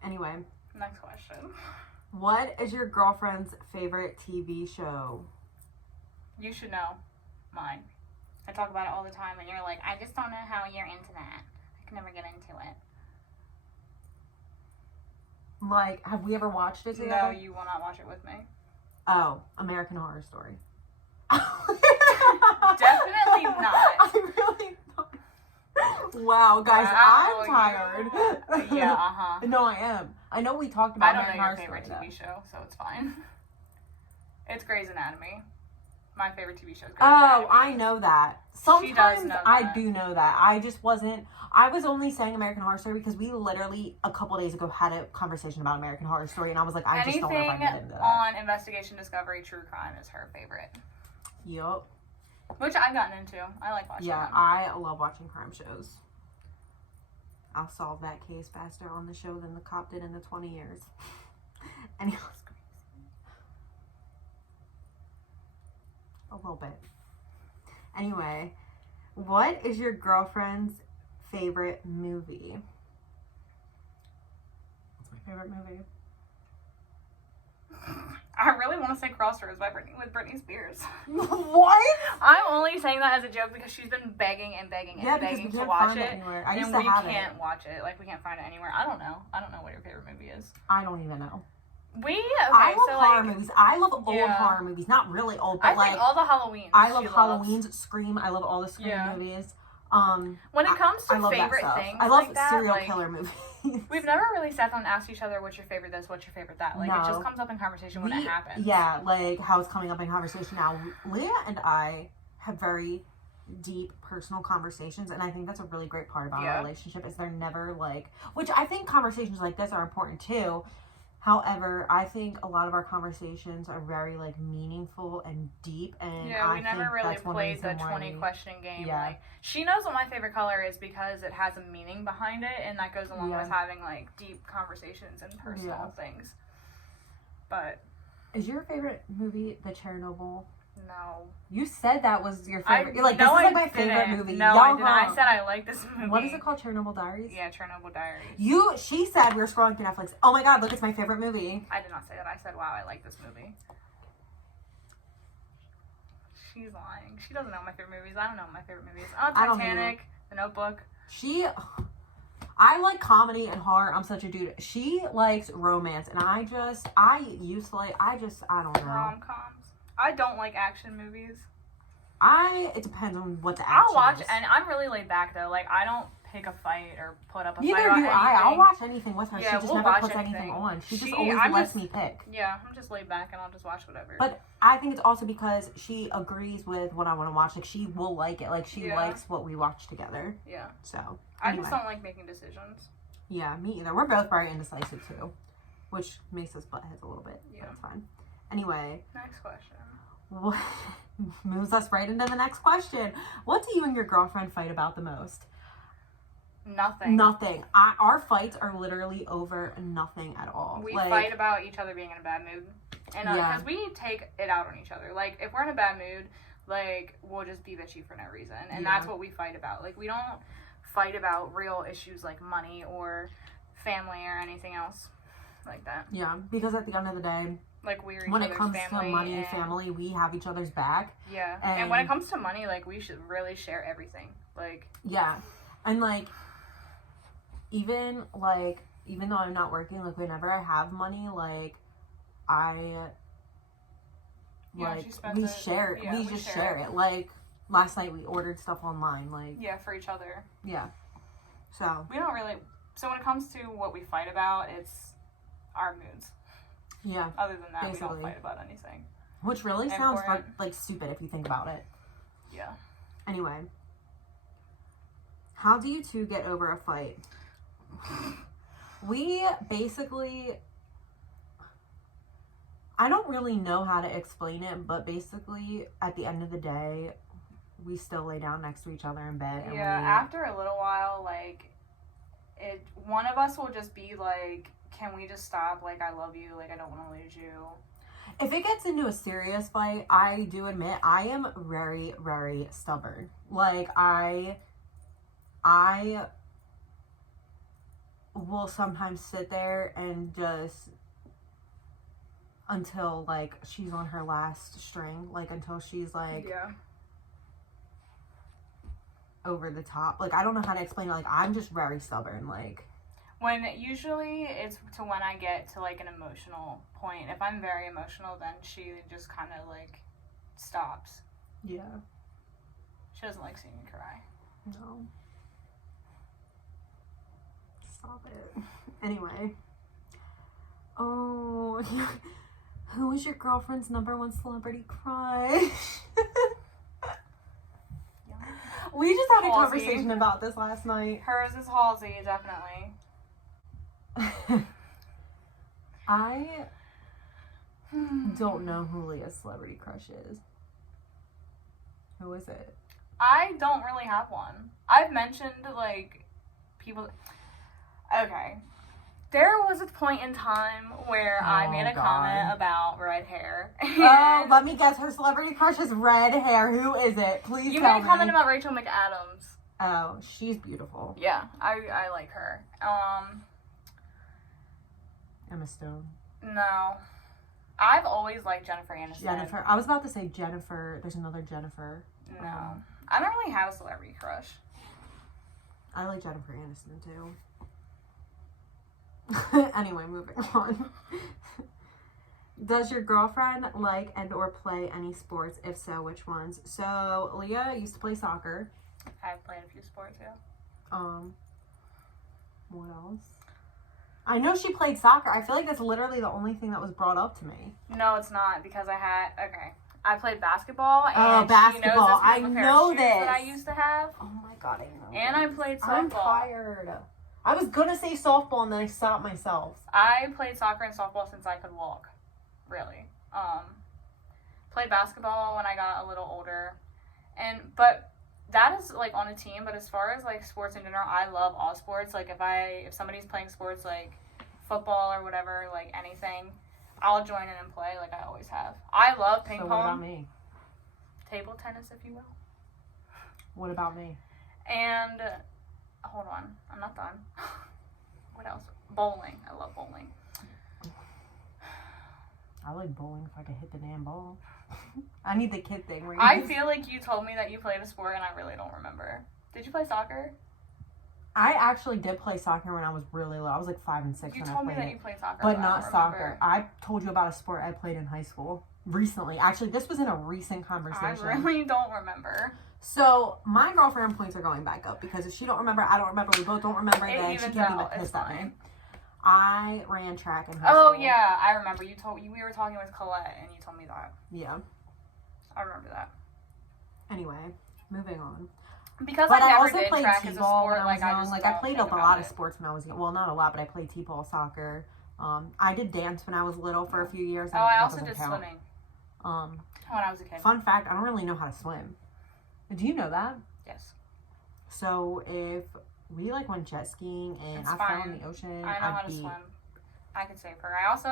Anyway, Next question. what is your girlfriend's favorite TV show? You should know mine. I talk about it all the time, and you're like, I just don't know how you're into that. I can never get into it. Like, have we ever watched it No, together? you will not watch it with me. Oh, American Horror Story. Definitely not. I really thought... Wow, guys, Wow, I'm tired. Yeah, uh-huh. No, I am. I know we talked about I don't know American your Horror favorite Story, TV show, so it's fine. It's Grey's Anatomy. My favorite TV show is Grey's Oh, Anatomy. I know that. Sometimes know I that. do know that. I just wasn't. I was only saying American Horror Story because we literally a couple days ago had a conversation about American Horror Story, and I was like, I just don't know if I Anything get into that. on Investigation Discovery True Crime is her favorite. Yup. Which I've gotten into. I like watching Yeah, them. I love watching crime shows. I'll solve that case faster on the show than the cop did in the 20 years. And it was crazy. A little bit. Anyway, what is your girlfriend's favorite movie? What's my favorite movie? I really want to say Crossroads with Britney Spears. What? I'm only saying that as a joke because she's been begging and begging and Yeah, because begging we to can't watch find it. it anywhere. I used And to we have can't it. watch it. Like, we can't find it anywhere. I don't know. I don't know what your favorite movie is. I don't even know. I love horror movies. I love old Yeah. horror movies. Not really old, but I like think all the Halloweens. I love she loves. Halloween's, Scream. I love all the Scream Yeah. movies. When it comes I to love that favorite stuff. things, I love like that, serial like, killer movies. we've never really sat down and asked each other what's your favorite this, what's your favorite that. Like, it No. just comes up in conversation when it happens. Yeah, like how it's coming up in conversation now. Leah and I have very deep personal conversations, and I think that's a really great part about our relationship is they're never like, which I think conversations like this are important too. However, I think a lot of our conversations are very like meaningful and deep, and Yeah, we never think really that's one played the reason why 20 question game. Yeah. Like, she knows what my favorite color is because it has a meaning behind it, and that goes along with having like deep conversations and personal things. But is your favorite movie The Chernobyl? no. You said that was your favorite. You're like, no, this is I like my favorite didn't. movie. No, Y'all I didn't. I hung. said I like this movie. What is it called? Chernobyl Diaries? Yeah, Chernobyl Diaries. She said, we were scrolling through Netflix. Oh my god, look, it's my favorite movie. I did not say that. I said, wow, I like this movie. She's lying. She doesn't know my favorite movies. I don't know my favorite movies. Oh, I don't Titanic, The Notebook. I like comedy and horror. I'm such a dude. She likes romance, and I used to like, I don't know. Rom-coms. I don't like action movies. It depends on what the action I'll watch, is. and I'm really laid back though. Like, I don't pick a fight or put up a Neither fight about do I. anything. I'll watch anything with her. Yeah, She just we'll never watch puts anything. anything on. She just She- always I'm lets just- me pick. Yeah, I'm just laid back and I'll just watch whatever. But I think it's also because she agrees with what I want to watch. Like, she will like it. Like, she Yeah. likes what we watch together. yeah, So, I anyway. just don't like making decisions. Yeah, me either. We're both very indecisive, too. Which makes us butt heads a little bit. Yeah. But it's fine. Anyway. Next question. What moves us right into the next question. What do you and your girlfriend fight about the most? Nothing. Nothing. Our fights are literally over nothing at all. We Like, fight about each other being in a bad mood, and Yeah. because we take it out on each other. Like, if we're in a bad mood, like, we'll just be bitchy for no reason, and Yeah. that's what we fight about. Like, we don't fight about real issues like money or family or anything else like that. Yeah, because at the end of the day, Like, we're each when it other's comes family. to money and and family, we have each other's back. Yeah, and when And- it comes to money, like, we should really share everything. Like, Yeah. And like, even though I'm not working, like, whenever I have money, like, Yeah, she spends we it. share it. Yeah, we we just share share it. it. Like, last night we ordered stuff online. Like, yeah, for each other. yeah. So, We don't really. So when it comes to what we fight about, it's our moods. yeah. Other than that, we Basically. don't fight about anything. Which really sounds Important. like stupid if you think about it. Yeah. Anyway. How do you two get over a fight? We basically, I don't really know how to explain it, but basically, at the end of the day, we still lay down next to each other in bed. And Yeah, after a little while, like, one of us will just be like, can we just stop? Like, I love you. Like, I don't want to lose you. if it gets into a serious fight, I do admit I am very, very stubborn. Like, I will sometimes sit there and just until, like, she's on her last string, like, until she's, like, Yeah. over the top. Like, I don't know how to explain it. Like, I'm just very stubborn. Like, Usually it's to when I get to, like, an emotional point. If I'm very emotional, then she just kind of, like, stops. yeah, She doesn't like seeing me cry. no. Stop it. Anyway. Oh, who is your girlfriend's #1 celebrity crush? We just had a Halsey. conversation about this last night. Hers is Halsey, definitely. I don't know who Leah's celebrity crush is. Who is it? I don't really have one. I've mentioned, like, people. Okay. There was a point in time where I made a God. comment about red hair. Oh, let me guess. Her celebrity crush is red hair. Who is it? Please You tell made a me. comment about Rachel McAdams. Oh, she's beautiful. Yeah, I like her. Emma Stone. No. I've always liked Jennifer Aniston. Jennifer. I was about to say Jennifer. There's another Jennifer. No. I don't really have a celebrity crush. I like Jennifer Aniston too. Anyway, moving on. Does your girlfriend like and or play any sports? If so, which ones? So Leah used to play soccer. I've played a few sports, yeah. What else? I know she played soccer. I feel like that's literally the only thing that was brought up to me. No, it's not, because I played basketball, and Oh, she basketball. knows this I because of a pair know of shoes that I this. used to have. Oh my god, I know. And I played softball. I'm tired. I was gonna say softball and then I stopped myself. I played soccer and softball since I could walk, really. Played basketball when I got a little older, but that is, like, on a team. But as far as, like, sports in general, I love all sports. Like, if somebody's playing sports like football or whatever, like anything, I'll join in and play, like I always have. I love ping So pong. what about me? Table tennis, if you will. What about me? And hold on, I'm not done. What else? Bowling. I love bowling. I like bowling if I could hit the damn ball. I need the kid thing. Where I feel like you told me that you played a sport and I really don't remember. Did you play soccer? I actually did play soccer when I was really little. I was like 5 and 6 You when I told me played that it. you played soccer, But I not don't soccer. remember. I told you about a sport I played in high school recently. Actually, this was in a recent conversation. I really don't remember. So, my girlfriend points are going back up because if she don't remember, I don't remember, we both don't remember, It then she evens can't be out, it's pissed at me. fine. I ran track in high school. Oh, yeah, I remember. We were talking with Colette and you told me that. Yeah. I remember that. Anyway, moving on. Because But I I never also did played track as a t-ball sport, when I was like I young. just Like, I don't played a think lot about of it. sports when I was young. Well, not a lot, but I played t-ball, soccer. I did dance when I was little for a few years. Oh, I that also doesn't did count. swimming When I was a kid. Fun fact, I don't really know how to swim. Do you know that? Yes. So if we like went jet skiing and It's I fell in fine. the ocean, I know how I'd to be... swim. I could save her. I also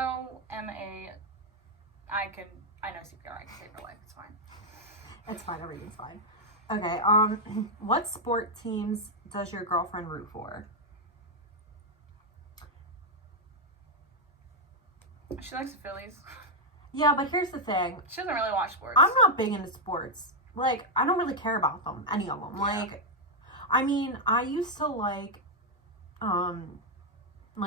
am I know CPR. I can save her life. It's fine. It's fine, everything's fine. Okay, what sport teams does your girlfriend root for? She likes the Phillies. Yeah, but here's the thing. She doesn't really watch sports. I'm not big into sports. Like, I don't really care about them, any of them. Yeah. Like, I mean, I used to like going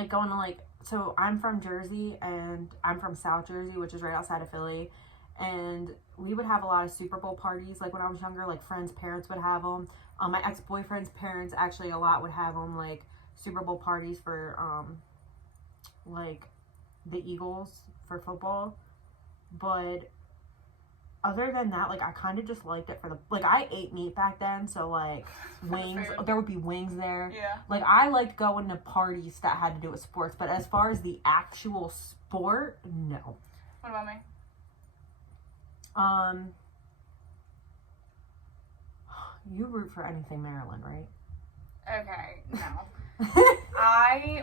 to like, so I'm from Jersey and I'm from South Jersey, which is right outside of Philly. And we would have a lot of Super Bowl parties, like when I was younger, like friends' parents would have them. My ex-boyfriend's parents actually a lot would have them, like Super Bowl parties for, like the Eagles for football. But other than that, like I kind of just liked it for the, like I ate meat back then. So like wings, there would be wings there. Yeah. Like I liked going to parties that had to do with sports. But as far as the actual sport, no. What about me? You root for anything Maryland, right? Okay, no.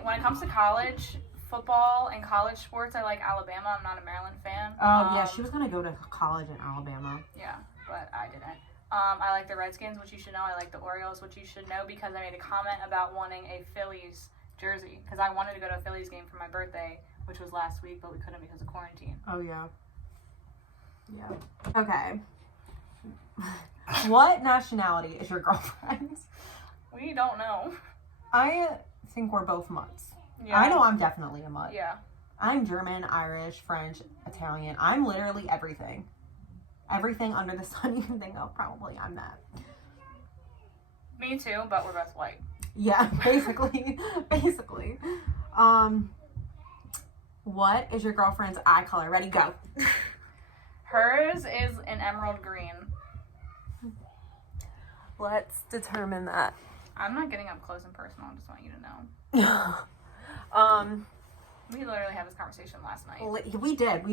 When it comes to college football and college sports, I like Alabama. I'm not a Maryland fan. Oh, yeah, she was going to go to college in Alabama. Yeah, but I didn't. I like the Redskins, which you should know. I like the Orioles, which you should know because I made a comment about wanting a Phillies jersey because I wanted to go to a Phillies game for my birthday, which was last week, but we couldn't because of quarantine. Oh, yeah. Yeah. Okay. What nationality is your girlfriend? We don't know. I think we're both mutts. Yeah. I know I'm definitely a mutt. Yeah. I'm German, Irish, French, Italian. I'm literally everything. Everything under the sun you can think of, probably I'm that. Me too, but we're both white. Yeah, basically. Basically. What is your girlfriend's eye color? Ready, go. Hers is an emerald green. Let's determine that. I'm not getting up close and personal. I just want you to know. We literally had this conversation last night. We did.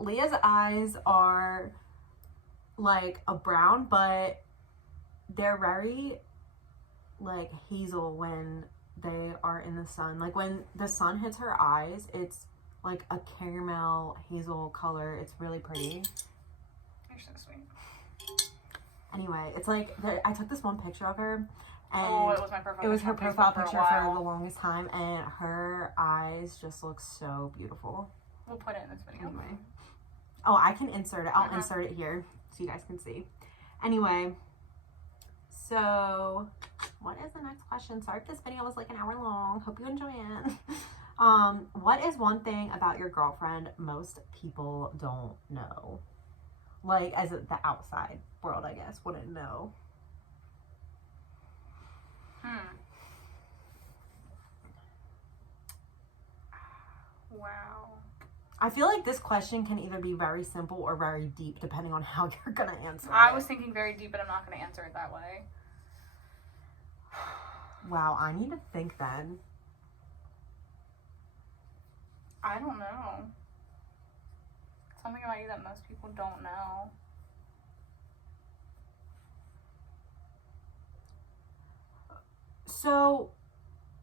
Leah's eyes are like a brown, but they're very like hazel when they are in the sun. Like when the sun hits her eyes, it's like a caramel hazel color. It's really pretty. You're so sweet. Anyway, it's like I took this one picture of her, and it was my profile. it was her picture profile for a picture while. for the longest time, and her eyes just look so beautiful. We'll put it in this video. Anyway, I can insert it. I'll insert it here so you guys can see. Anyway, so what is the next question? Sorry if this video was like an hour long. Hope you enjoy it. What is one thing about your girlfriend most people don't know? Like, as the outside world, I guess, wouldn't know. Wow. I feel like this question can either be very simple or very deep, depending on how you're gonna answer I it. was thinking very deep, but I'm not going to answer it that way. Wow, I need to think then. I don't know. Something about you that most people don't know. So,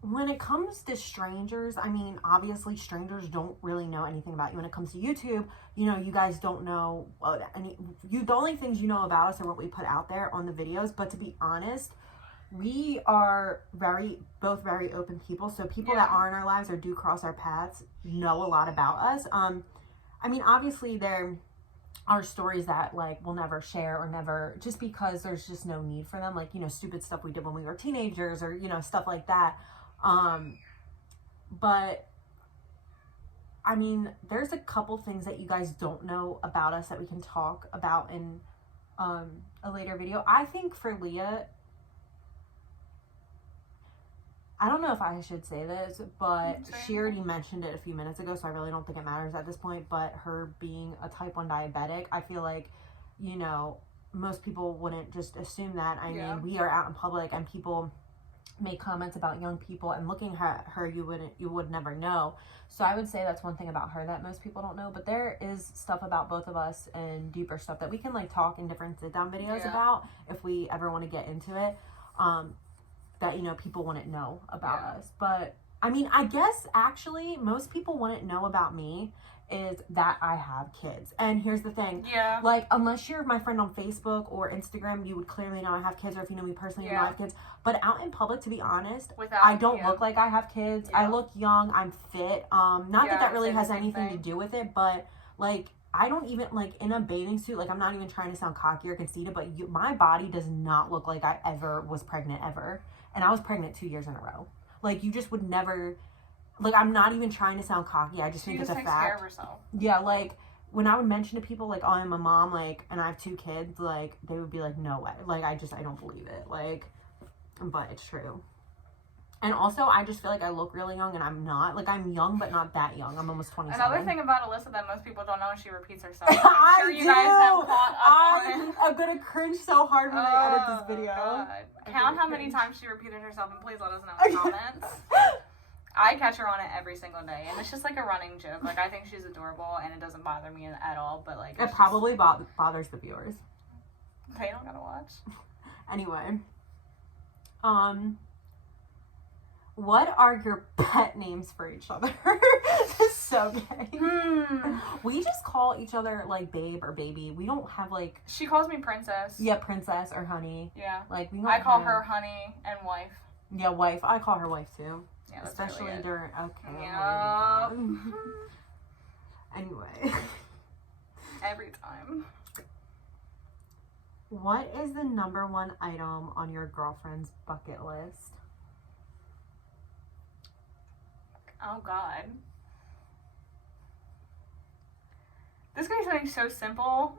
when it comes to strangers, I mean, obviously strangers don't really know anything about you. When it comes to YouTube, you know, you guys don't know the only things you know about us are what we put out there on the videos. But to be honest, we are both very open people. So people that are in our lives or do cross our paths know a lot about us. I mean, obviously there are stories that like we'll never share or never, just because there's just no need for them, like, you know, stupid stuff we did when we were teenagers or, you know, stuff like that. But I mean, there's a couple things that you guys don't know about us that we can talk about in a later video. I think for Leah, I don't know if I should say this, but she already mentioned it a few minutes ago, so I really don't think it matters at this point. But her being a type 1 diabetic, I feel like, you know, most people wouldn't just assume that. I mean, we are out in public and people make comments about young people, and looking at her, you would never know. So I would say that's one thing about her that most people don't know. But there is stuff about both of us and deeper stuff that we can like talk in different sit-down videos about if we ever want to get into it. That, you know, people wouldn't know about us. But I mean, I guess actually most people wouldn't know about me is that I have kids. And here's the thing. Yeah. Like, unless you're my friend on Facebook or Instagram, you would clearly know I have kids, or if you know me personally, you know I have kids. But out in public, to be honest, I don't look like I have kids. I look young. I'm fit. Not that really has anything to do with it, but like, I don't even, like, in a bathing suit, like, I'm not even trying to sound cocky or conceited, but my body does not look like I ever was pregnant, ever. And I was pregnant 2 years in a row. Like, you just would never, like, I'm not even trying to sound cocky. I just think it's a fact. Care of herself. Yeah, like, when I would mention to people, like, oh, I'm a mom, like, and I have 2 kids, like, they would be like, no way. Like, I don't believe it. Like, but it's true. And also, I just feel like I look really young, and I'm not. Like, I'm young, but not that young. I'm almost 27. Another thing about Alyssa that most people don't know is she repeats herself. I'm sure you guys have caught up on it. I'm gonna cringe so hard when I edit this video. God. Count how many times she repeated herself, and please let us know in the comments. I catch her on it every single day, and it's just like a running joke. Like, I think she's adorable, and it doesn't bother me at all, but like... It probably bothers the viewers. They don't gotta watch. Anyway. What are your pet names for each other? This is so gay. We just call each other, like, babe or baby. We don't have, like... She calls me princess. Yeah, princess or honey. Yeah. Like, we don't I call her honey and wife. Yeah, wife. I call her wife, too. Yeah, that's especially really during... Okay. Yeah. Anyway. Every time. What is the #1 item on your girlfriend's bucket list? Oh, God. This guy's something so simple,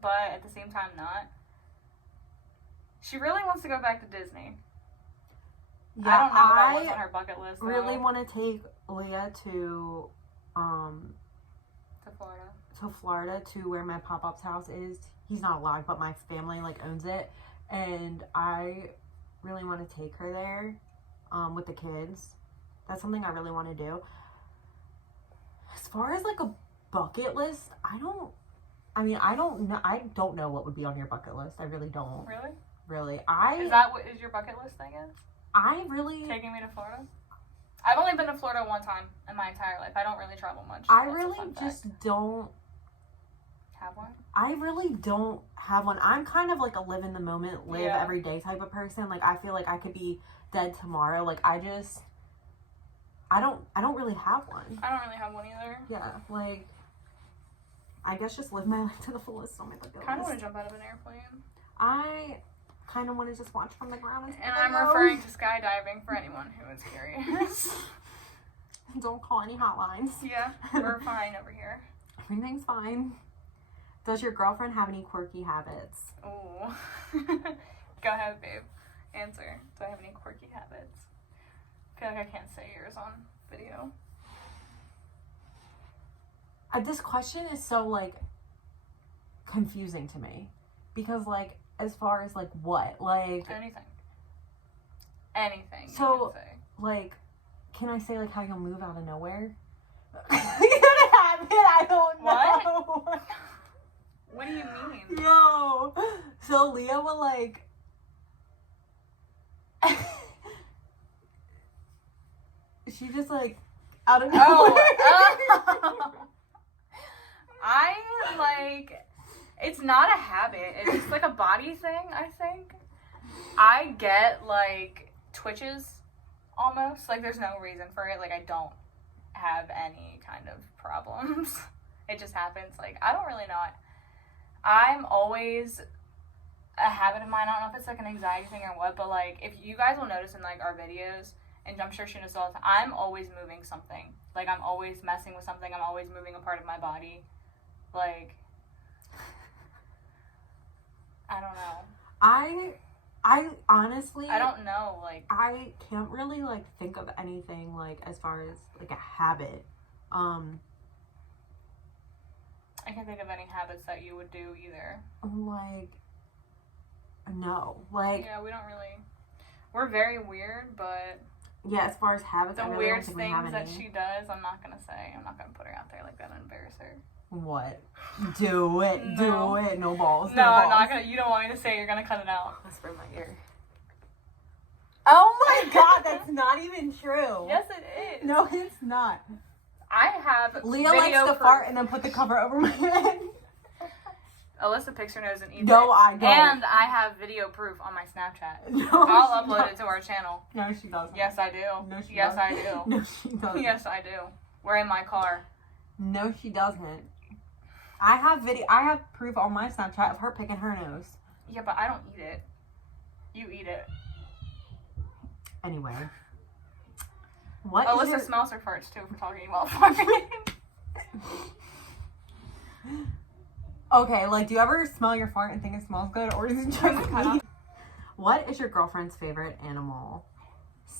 but at the same time not. She really wants to go back to Disney. Yeah, I don't know what's on her bucket list, though. Really want to take Leah to Florida. To Florida, to where my pop-up's house is. He's not alive, but my family, like, owns it. And I really want to take her there with the kids. That's something I really want to do. As far as, like, a bucket list, I don't know what would be on your bucket list. I really don't. Really? Really. Is that what is your bucket list thing is? Taking me to Florida? I've only been to Florida one time in my entire life. I don't really travel much. I really just don't have one. I really don't have one. I'm kind of like a live in the moment, every day type of person. Like, I feel like I could be dead tomorrow. Like, I don't really have one. I don't really have one either. Yeah, like, I guess just live my life to the fullest on my bucket list. I kind of want to jump out of an airplane. I kind of want to just watch from the ground. And I'm referring to skydiving for anyone who is curious. Don't call any hotlines. Yeah, we're fine over here. Everything's fine. Does your girlfriend have any quirky habits? Oh. Go ahead, babe. Answer. Do I have any quirky habits? I feel like I can't say yours on video. This question is so, like, confusing to me. Because, like, as far as, like, what? Like... Anything. So, you can say. like, can I say, like, how you'll move out of nowhere? You gotta have it, I don't know. What? What do you mean? Yo. So, Leah will, like... she just, like, out of nowhere. I, like... It's not a habit. It's just, like, a body thing, I think. I get, like, twitches, almost. Like, there's no reason for it. Like, I don't have any kind of problems. It just happens. Like, I don't really know. I'm always a habit of mine. I don't know if it's like an anxiety thing or what, but like, if you guys will notice in like our videos, and I'm sure she knows all the time, I'm always moving something. Like, I'm always messing with something. I'm always moving a part of my body. Like, I don't know. I honestly, I don't know. Like, I can't really like think of anything like as far as like a habit. I can't think of any habits that you would do either. Like, no, like, Yeah, we don't really. We're very weird, but yeah, as far as habits, the I really weird don't think we have things that any. she does, I'm not gonna say. I'm not gonna put her out there like that and embarrass her. What? Do it. No. Do it. No balls. No, I'm balls. not gonna. You don't want me to say. You're gonna cut it out. Whisper in my ear. Oh my god, that's not even true. Yes, it is. No, it's not. I have Leah video likes to proof. fart and then put the cover over my head. Alyssa picks her nose and eats No, it. I don't. And I have video proof on my Snapchat. No, I'll she upload don't. it to our channel. No, she doesn't. Yes, I do. No, she yes, doesn't. I do. No, she doesn't. Yes, I do. We're in my car. No, she doesn't. I have proof on my Snapchat of her picking her nose. Yeah, but I don't eat it. You eat it. Anyway. What Alyssa smells her farts too for talking about farting. Okay, like, do you ever smell your fart and think it smells good, or is it just me? What is your girlfriend's favorite animal?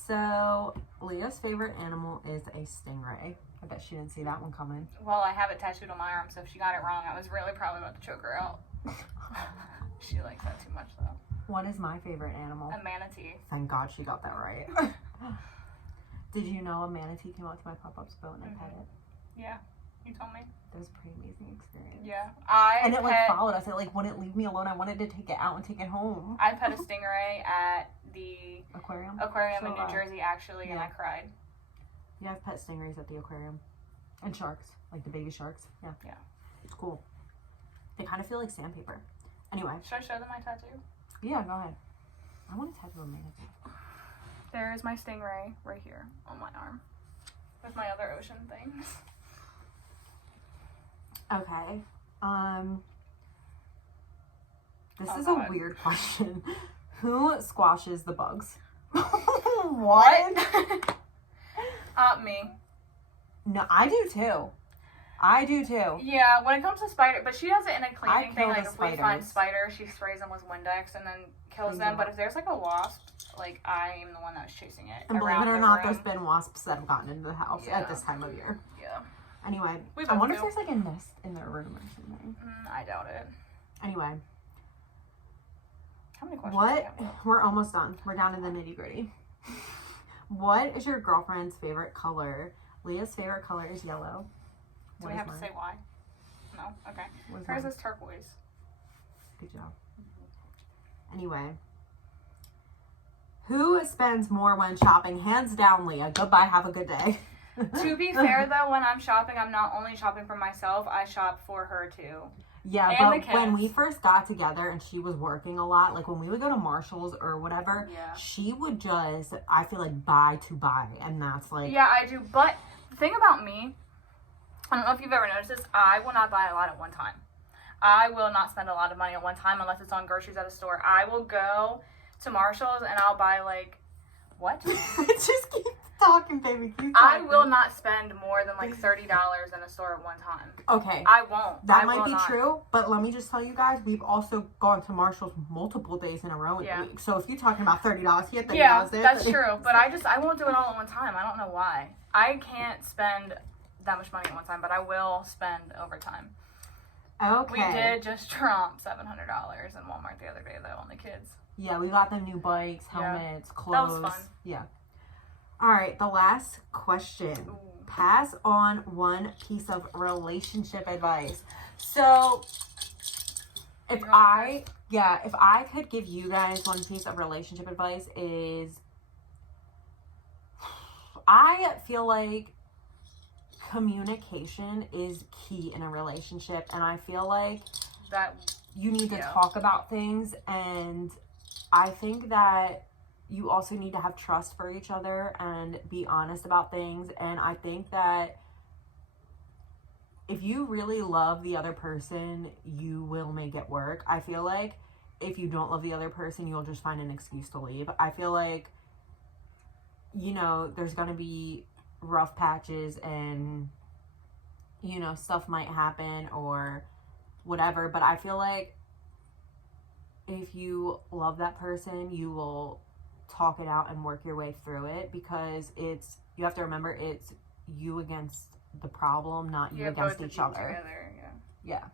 So, Leah's favorite animal is a stingray. I bet she didn't see that one coming. Well, I have it tattooed on my arm, so if she got it wrong, I was really probably about to choke her out. She likes that too much, though. What is my favorite animal? A manatee. Thank God she got that right. Did you know a manatee came out to my pop-up's boat and I pet it? Yeah, you told me. That was a pretty amazing experience. Yeah, And it like followed us. It like wouldn't leave me alone. I wanted to take it out and take it home. I pet a stingray at the Aquarium in New Jersey, actually, and I cried. Yeah, I've pet stingrays at the aquarium. And sharks. Like the baby sharks. Yeah. Yeah. It's cool. They kind of feel like sandpaper. Anyway. Should I show them my tattoo? Yeah, go ahead. I want to tattoo a manatee. There is my stingray right here on my arm. With my other ocean things. Okay. This is God. a weird question. Who squashes the bugs? What? Me. No, I do too. I do too. Yeah, when it comes to spider, but she does it in a cleaning thing. kill Like the if we find spiders. spiders, she sprays them with Windex and then kills them. But if there's like a wasp, like I am the one that was chasing it. And believe around it or the not, room. there's been wasps that have gotten into the house Yeah. at this time of year. Yeah. Anyway, We I both wonder do. if there's like a nest in their room or something. I doubt it. Anyway, How many questions? do what? we have left? We're almost done. We're down to the nitty gritty. What is your girlfriend's favorite color? Leah's favorite color is yellow. Do What we is have to mine? say why? No? Okay. What is Hers mine? is turquoise. Good job. Anyway. Who spends more when shopping? Hands down, Leah. Goodbye. Have a good day. To be fair, though, when I'm shopping, I'm not only shopping for myself, I shop for her, too. Yeah, And but the when we kids. first got together and she was working a lot, like when we would go to Marshall's or whatever, Yeah. she would just, I feel like, buy to buy. And that's like, Yeah, I do. But the thing about me, I don't know if you've ever noticed this, I will not buy a lot at one time. I will not spend a lot of money at one time unless it's on groceries at a store. I will go to Marshall's and I'll buy like, what? just keep talking, baby. Keep I talking. will not spend more than like $30 in a store at one time. Okay. I won't. That I might will be not. true, but let me just tell you guys, we've also gone to Marshall's multiple days in a row in Yeah. a week. So if you're talking about $30, you get $30 Yeah, there. that's true. But I won't do it all at one time. I don't know why. I can't spend that much money at one time, but I will spend over time. Okay. We did just trump $700 in Walmart the other day, though, on the kids. Yeah, we got them new bikes, Yeah. helmets, clothes. That was fun. Yeah. All right, the last question. Ooh. Pass on one piece of relationship advice. So, if You I could give you guys one piece of relationship advice is, I feel like communication is key in a relationship, and I feel like That you need to Yeah. talk about things, and I think that you also need to have trust for each other and be honest about things. And I think that if you really love the other person, you will make it work. I feel like if you don't love the other person, you'll just find an excuse to leave. I feel like, you know, there's going to be rough patches and, you know, stuff might happen or whatever. But I feel like if you love that person, you will talk it out and work your way through it, because you have to remember, it's you against the problem, not you against each other. Together,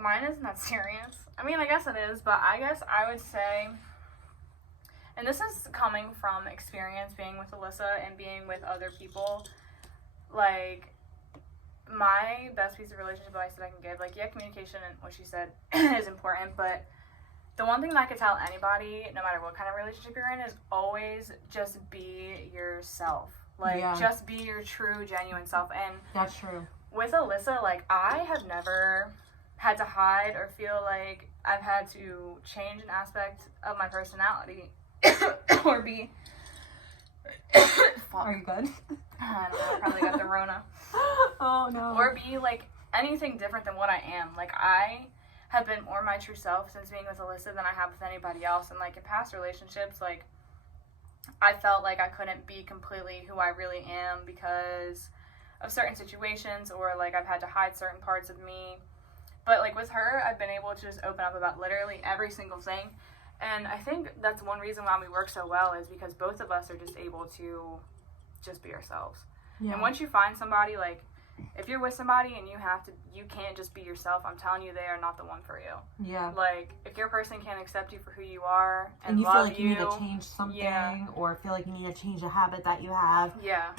mine isn't that serious. I mean, I guess it is, but I guess I would say, and this is coming from experience being with Alyssa and being with other people, like, my best piece of relationship advice that I can give, like, yeah, communication and what she said is important, but the one thing that I could tell anybody, no matter what kind of relationship you're in, is always just be yourself. Like, just be your true, genuine self. And that's true. With Alyssa, like, I have never had to hide or feel like I've had to change an aspect of my personality or be... Are you good? I don't know, I probably got the Rona. Oh, no. Or be, like, anything different than what I am. Like, I have been more my true self since being with Alyssa than I have with anybody else. And, like, in past relationships, like, I felt like I couldn't be completely who I really am because of certain situations, or, like, I've had to hide certain parts of me. But, like, with her, I've been able to just open up about literally every single thing. And I think that's one reason why we work so well, is because both of us are just able to just be ourselves. Yeah. And once you find somebody, like, if you're with somebody and you can't just be yourself, I'm telling you, they are not the one for you. Yeah. Like, if your person can't accept you for who you are and you love feel like you need to change something, or feel like you need to change a habit that you have,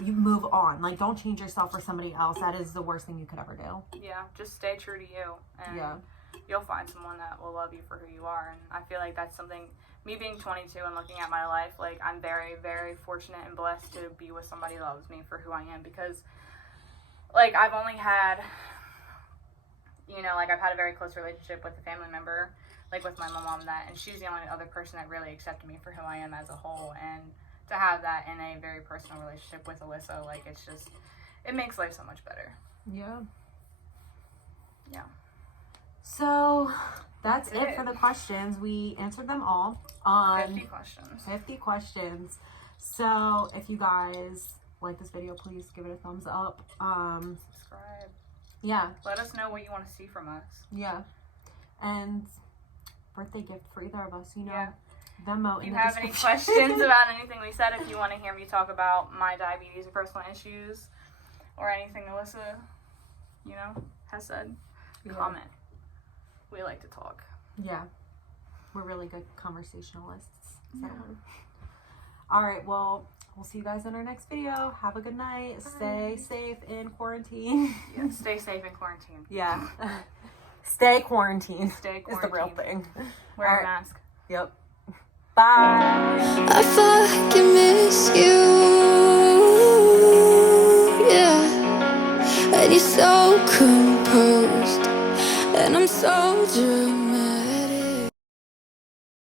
you move on. Like, don't change yourself for somebody else. That is the worst thing you could ever do. Yeah, just stay true to you, and you'll find someone that will love you for who you are. And I feel like that's something, me being 22 and looking at my life, like, I'm very, very fortunate and blessed to be with somebody that loves me for who I am, because, like, I've only had, you know, like, I've had a very close relationship with a family member, like, with my mom, and she's the only other person that really accepted me for who I am as a whole. And to have that in a very personal relationship with Alyssa, like, it's just, it makes life so much better. Yeah. Yeah. So that's it for the questions. We answered them all on 50 questions. 50 questions. So if you guys like this video, please give it a thumbs up. Subscribe. Yeah. Let us know what you want to see from us. Yeah. And birthday gift for either of us, you know. Yeah. Venmo if in you the have any questions about anything we said, if you want to hear me talk about my diabetes or personal issues or anything Alyssa, you know, has said, comment. We like to talk. Yeah. We're really good conversationalists. Is that a word? All right, well, we'll see you guys in our next video. Have a good night. Bye. Stay safe in quarantine. Yeah, stay safe in quarantine. Yeah. Stay quarantined. Stay quarantined. Is the real thing. Wear a mask. Yep. Bye. I fucking miss you. Yeah. And you're so composed, and I'm so dramatic.